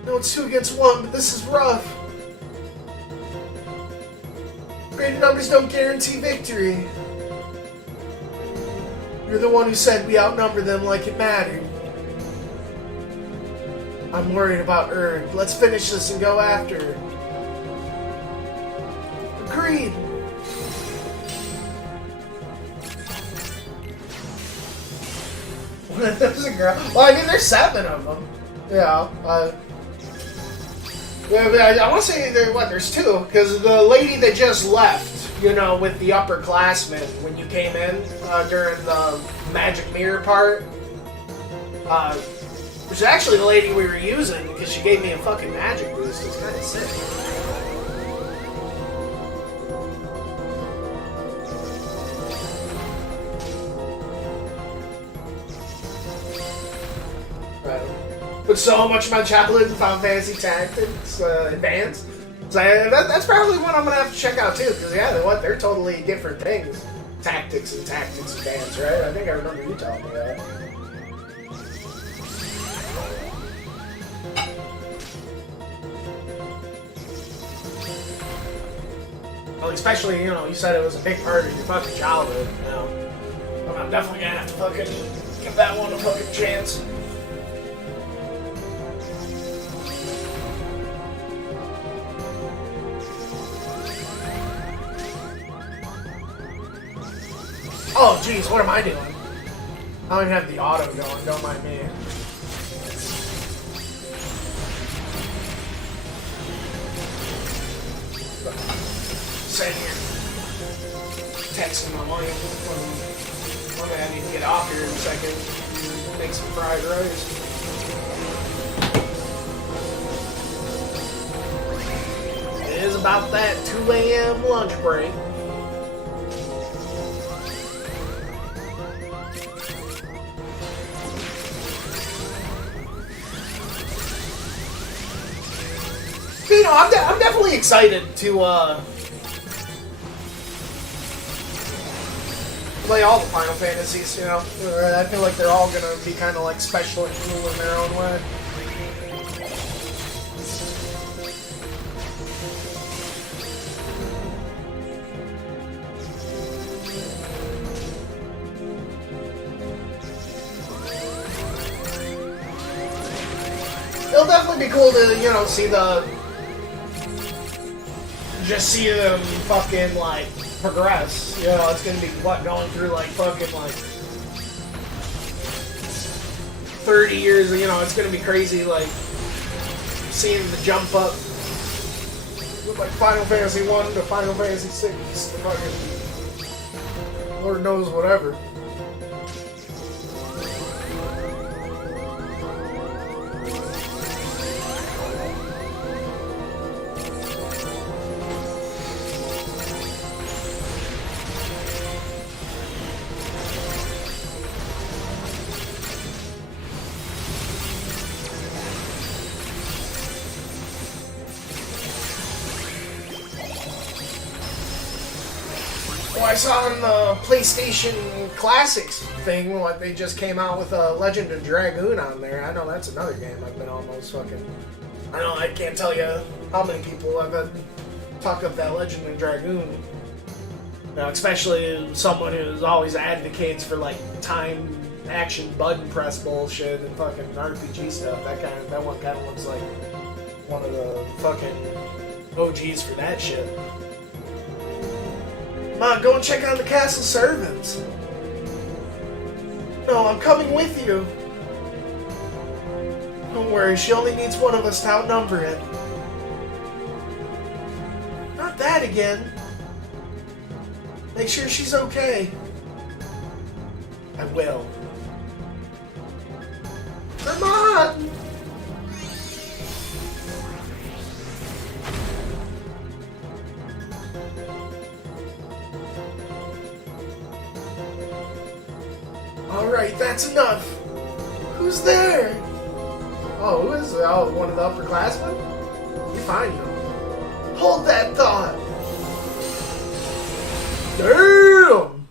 No, it's 2 against 1, but this is rough. Greater numbers don't guarantee victory. You're the one who said we outnumber them like it mattered. I'm worried about Erd. Let's finish this and go after her. Agreed. There's a girl. Well, I mean, there's 7 of them. Yeah. I want to say there's 2, because the lady that just left, you know, with the upperclassmen when you came in during the magic mirror part, which is actually the lady we were using because she gave me a fucking magic boost. It's kind of sick. But so much of my childhood in Final Fantasy Tactics Advance. So that's probably one I'm gonna have to check out too, because yeah, they're totally different things. Tactics and Tactics Advance, right? I think I remember you telling me that. Well, especially, you know, you said it was a big part of your fucking childhood, you know. I'm definitely gonna have to fucking give that one a fucking chance. Oh, jeez, what am I doing? I don't even have the auto going, don't mind me. Sitting here. Texting my wife. I'm gonna need to get off here in a second. Make some fried rice. It is about that 2 a.m. lunch break. You know, I'm definitely excited to play all the Final Fantasies, you know. I feel like they're all gonna be kind of like special and cool in their own way. It'll definitely be cool to, you know, see them fucking, like, progress. You know, it's gonna be, what, going through, like, fucking, like, 30 years, you know, it's gonna be crazy, like, seeing the jump up. Like, Final Fantasy 1 to Final Fantasy 6, to fucking Lord knows whatever. Well, I saw on the PlayStation Classics thing, what they just came out with a Legend of Dragoon on there. I know that's another game I've been almost fucking... I can't tell you how many people have been talking up that Legend of Dragoon. Now, especially someone who's always advocates for like time action button press bullshit and fucking RPG stuff. That one kind of looks like one of the fucking OGs for that shit. Come on, go and check on the castle servants. No, I'm coming with you. Don't worry, she only needs one of us to outnumber it. Not that again. Make sure she's okay. I will. Come on! Alright, that's enough. Who's there? Oh, who is it? Oh, one of the upperclassmen? You find them. Hold that thought. Damn!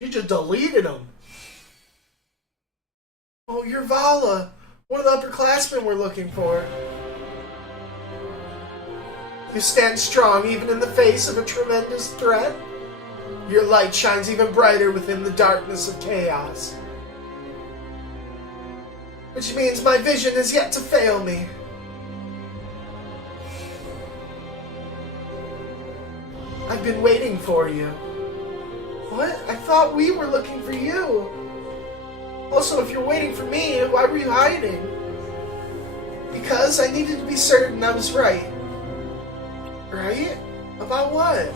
You just deleted him. Oh, you're Vala. One of the upperclassmen we're looking for. You stand strong even in the face of a tremendous threat. Your light shines even brighter within the darkness of chaos. Which means my vision is yet to fail me. I've been waiting for you. What? I thought we were looking for you. Also, if you're waiting for me, why were you hiding? Because I needed to be certain I was right. Right? About what?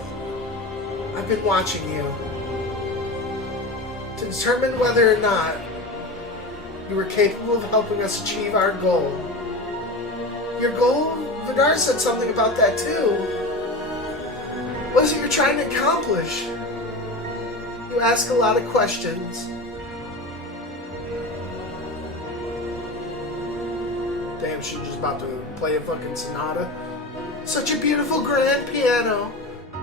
I've been watching you. To determine whether or not you were capable of helping us achieve our goal. Your goal? Vidar said something about that too. What is it you're trying to accomplish? You ask a lot of questions. Damn, she's just about to play a fucking sonata. Such a beautiful grand piano.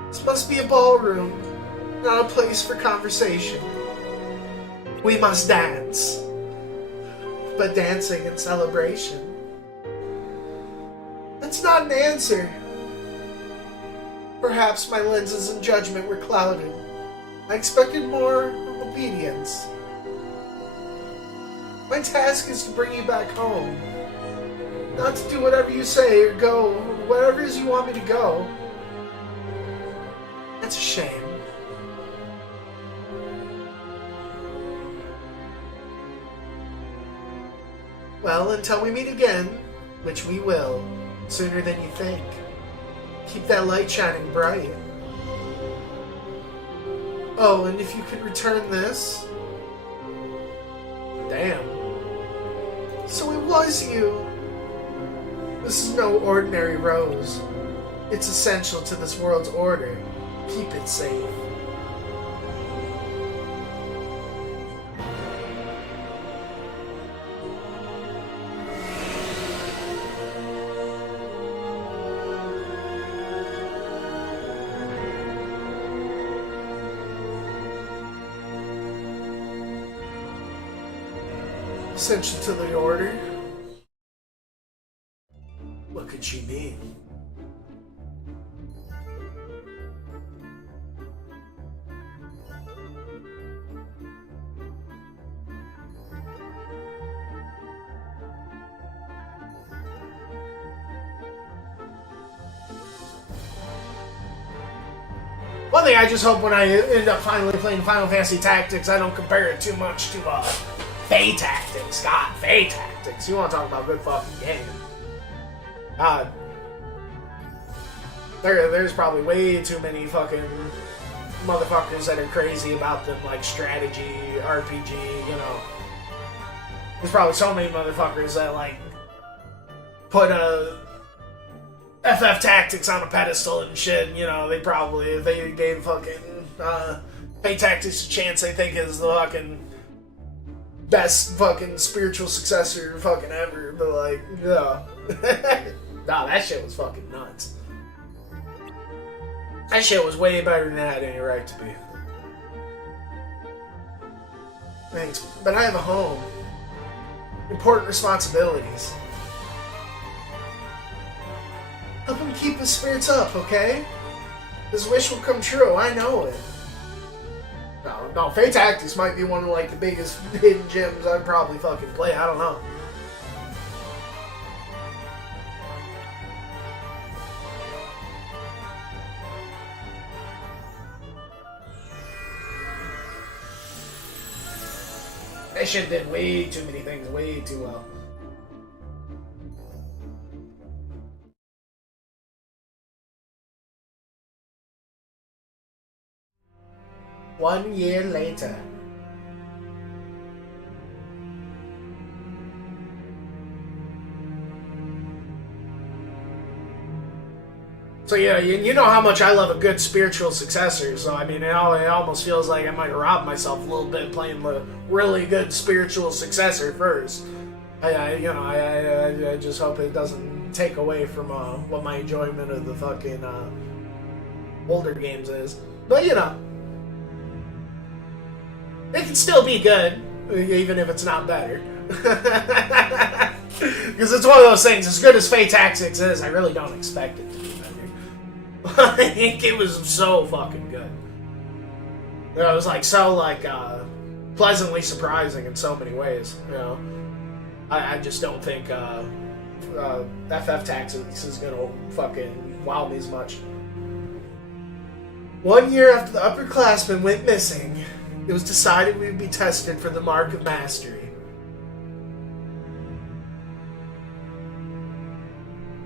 This must be a ballroom, not a place for conversation. We must dance. But dancing and celebration. That's not an answer. Perhaps my lenses and judgment were clouded. I expected more obedience. My task is to bring you back home. Not to do whatever you say or go, wherever it is you want me to go. That's a shame. Well, until we meet again, which we will, sooner than you think. Keep that light shining bright. Oh, and if you could return this... Damn. So it was you. This is no ordinary rose. It's essential to this world's order. Keep it safe. Essential to the order? What could she mean? One thing I just hope when I end up finally playing Final Fantasy Tactics, I don't compare it too much to Fae Tactics. God, Fae Tactics. You want to talk about good fucking game. God. There's probably way too many fucking motherfuckers that are crazy about them, like strategy, RPG, you know. There's probably so many motherfuckers that, like, put a FF Tactics on a pedestal and shit, you know, they probably, if they gave fucking Fate Tactics a chance, they think is the fucking best fucking spiritual successor fucking ever, but like, yeah. Nah, that shit was fucking nuts. That shit was way better than it had any right to be. Thanks, but I have a home. Important responsibilities. Help him keep his spirits up, okay? His wish will come true, I know it. No, Fate Tactics might be one of, like, the biggest hidden gems I'd probably fucking play, I don't know. That shit did way too many things way too well. One year later. So yeah, you know how much I love a good spiritual successor. So I mean, it almost feels like I might have robbed myself a little bit playing the really good spiritual successor first. I just hope it doesn't take away from what my enjoyment of the fucking older games is. But you know, it can still be good, even if it's not better. Because it's one of those things. As good as Fate Tactics is, I really don't expect it to be better. I think it was so fucking good. It was like so like pleasantly surprising in so many ways. You know, I just don't think FF Tactics is gonna fucking wow me as much. 1 year after the upperclassmen went missing, it was decided we would be tested for the Mark of Mastery.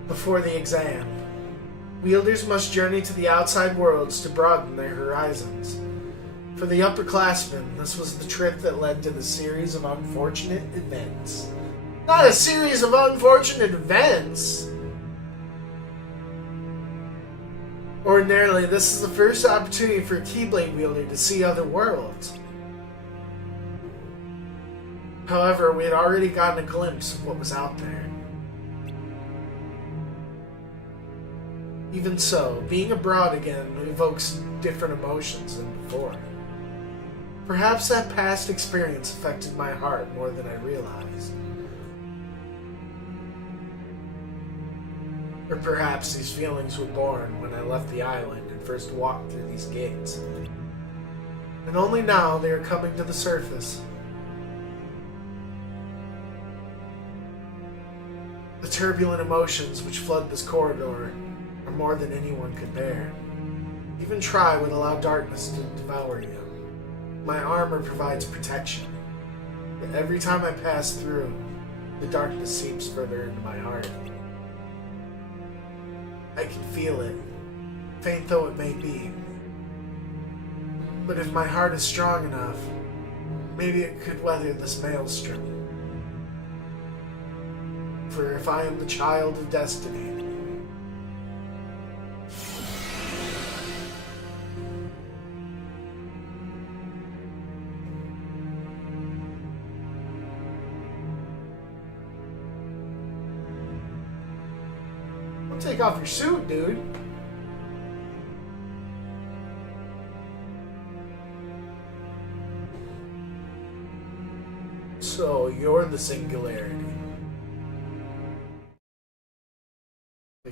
Before the exam, wielders must journey to the outside worlds to broaden their horizons. For the upperclassmen, this was the trip that led to the series of unfortunate events. Not a series of unfortunate events! Ordinarily, this is the first opportunity for a Keyblade wielder to see other worlds. However, we had already gotten a glimpse of what was out there. Even so, being abroad again evokes different emotions than before. Perhaps that past experience affected my heart more than I realized. Or perhaps these feelings were born when I left the island and first walked through these gates. And only now they are coming to the surface. The turbulent emotions which flood this corridor are more than anyone could bear. Even Tri would allow darkness to devour you. My armor provides protection, but every time I pass through, the darkness seeps further into my heart. I can feel it, faint though it may be. But if my heart is strong enough, maybe it could weather this maelstrom. For if I am the child of destiny, take off your suit, dude. So, you're the singularity.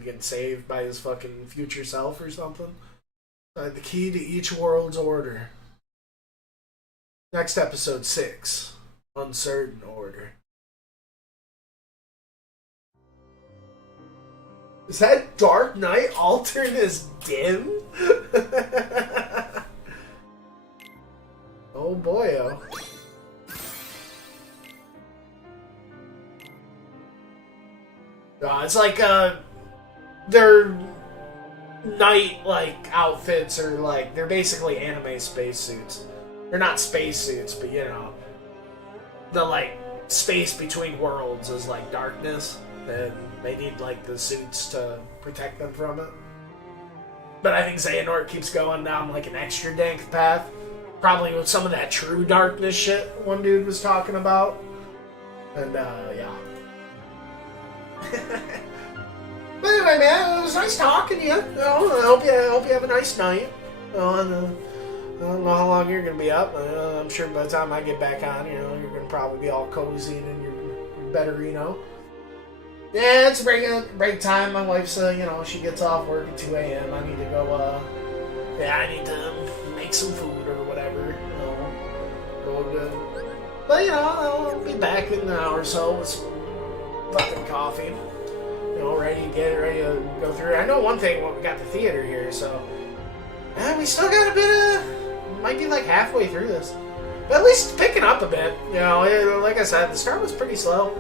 Get saved by his fucking future self or something? The key to each world's order. Next episode 6. Uncertain order. Is that Dark Knight altered as dim? Oh boy, oh. It's like, they're night like outfits are like they're basically anime spacesuits. They're not spacesuits, but you know, the like space between worlds is like darkness, and they need like the suits to protect them from it. But I think Xehanort keeps going down like an extra dank path, probably with some of that true darkness shit one dude was talking about, and yeah. But anyway, man, it was nice talking to you. I hope you have a nice night. I don't know how long you're gonna be up. I'm sure by the time I get back on, you're gonna probably be all cozy and in your bedderino. Yeah, it's break time. My wife's, she gets off work at 2 a.m. I need to go. I need to make some food or whatever. Go good. But I'll be back in an hour or so with some fucking coffee. Ready to go through. I know one thing, we got the theater here, so we still got a bit of, might be like halfway through this, but at least it's picking up a bit. Like I said, the start was pretty slow,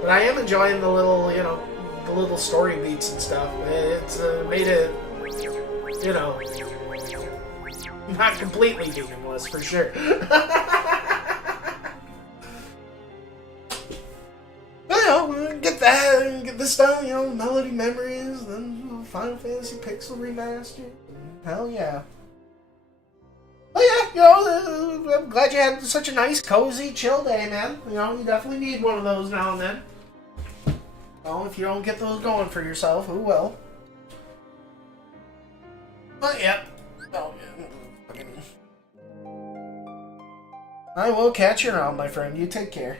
but I am enjoying the little, the little story beats and stuff. It's made it, not completely meaningless for sure. Get that and get this done, Melody Memories, then Final Fantasy Pixel Remastered. Hell yeah. But yeah, I'm glad you had such a nice, cozy, chill day, man. You definitely need one of those now and then. If you don't get those going for yourself, who will? But yeah. I will catch you around, my friend. You take care.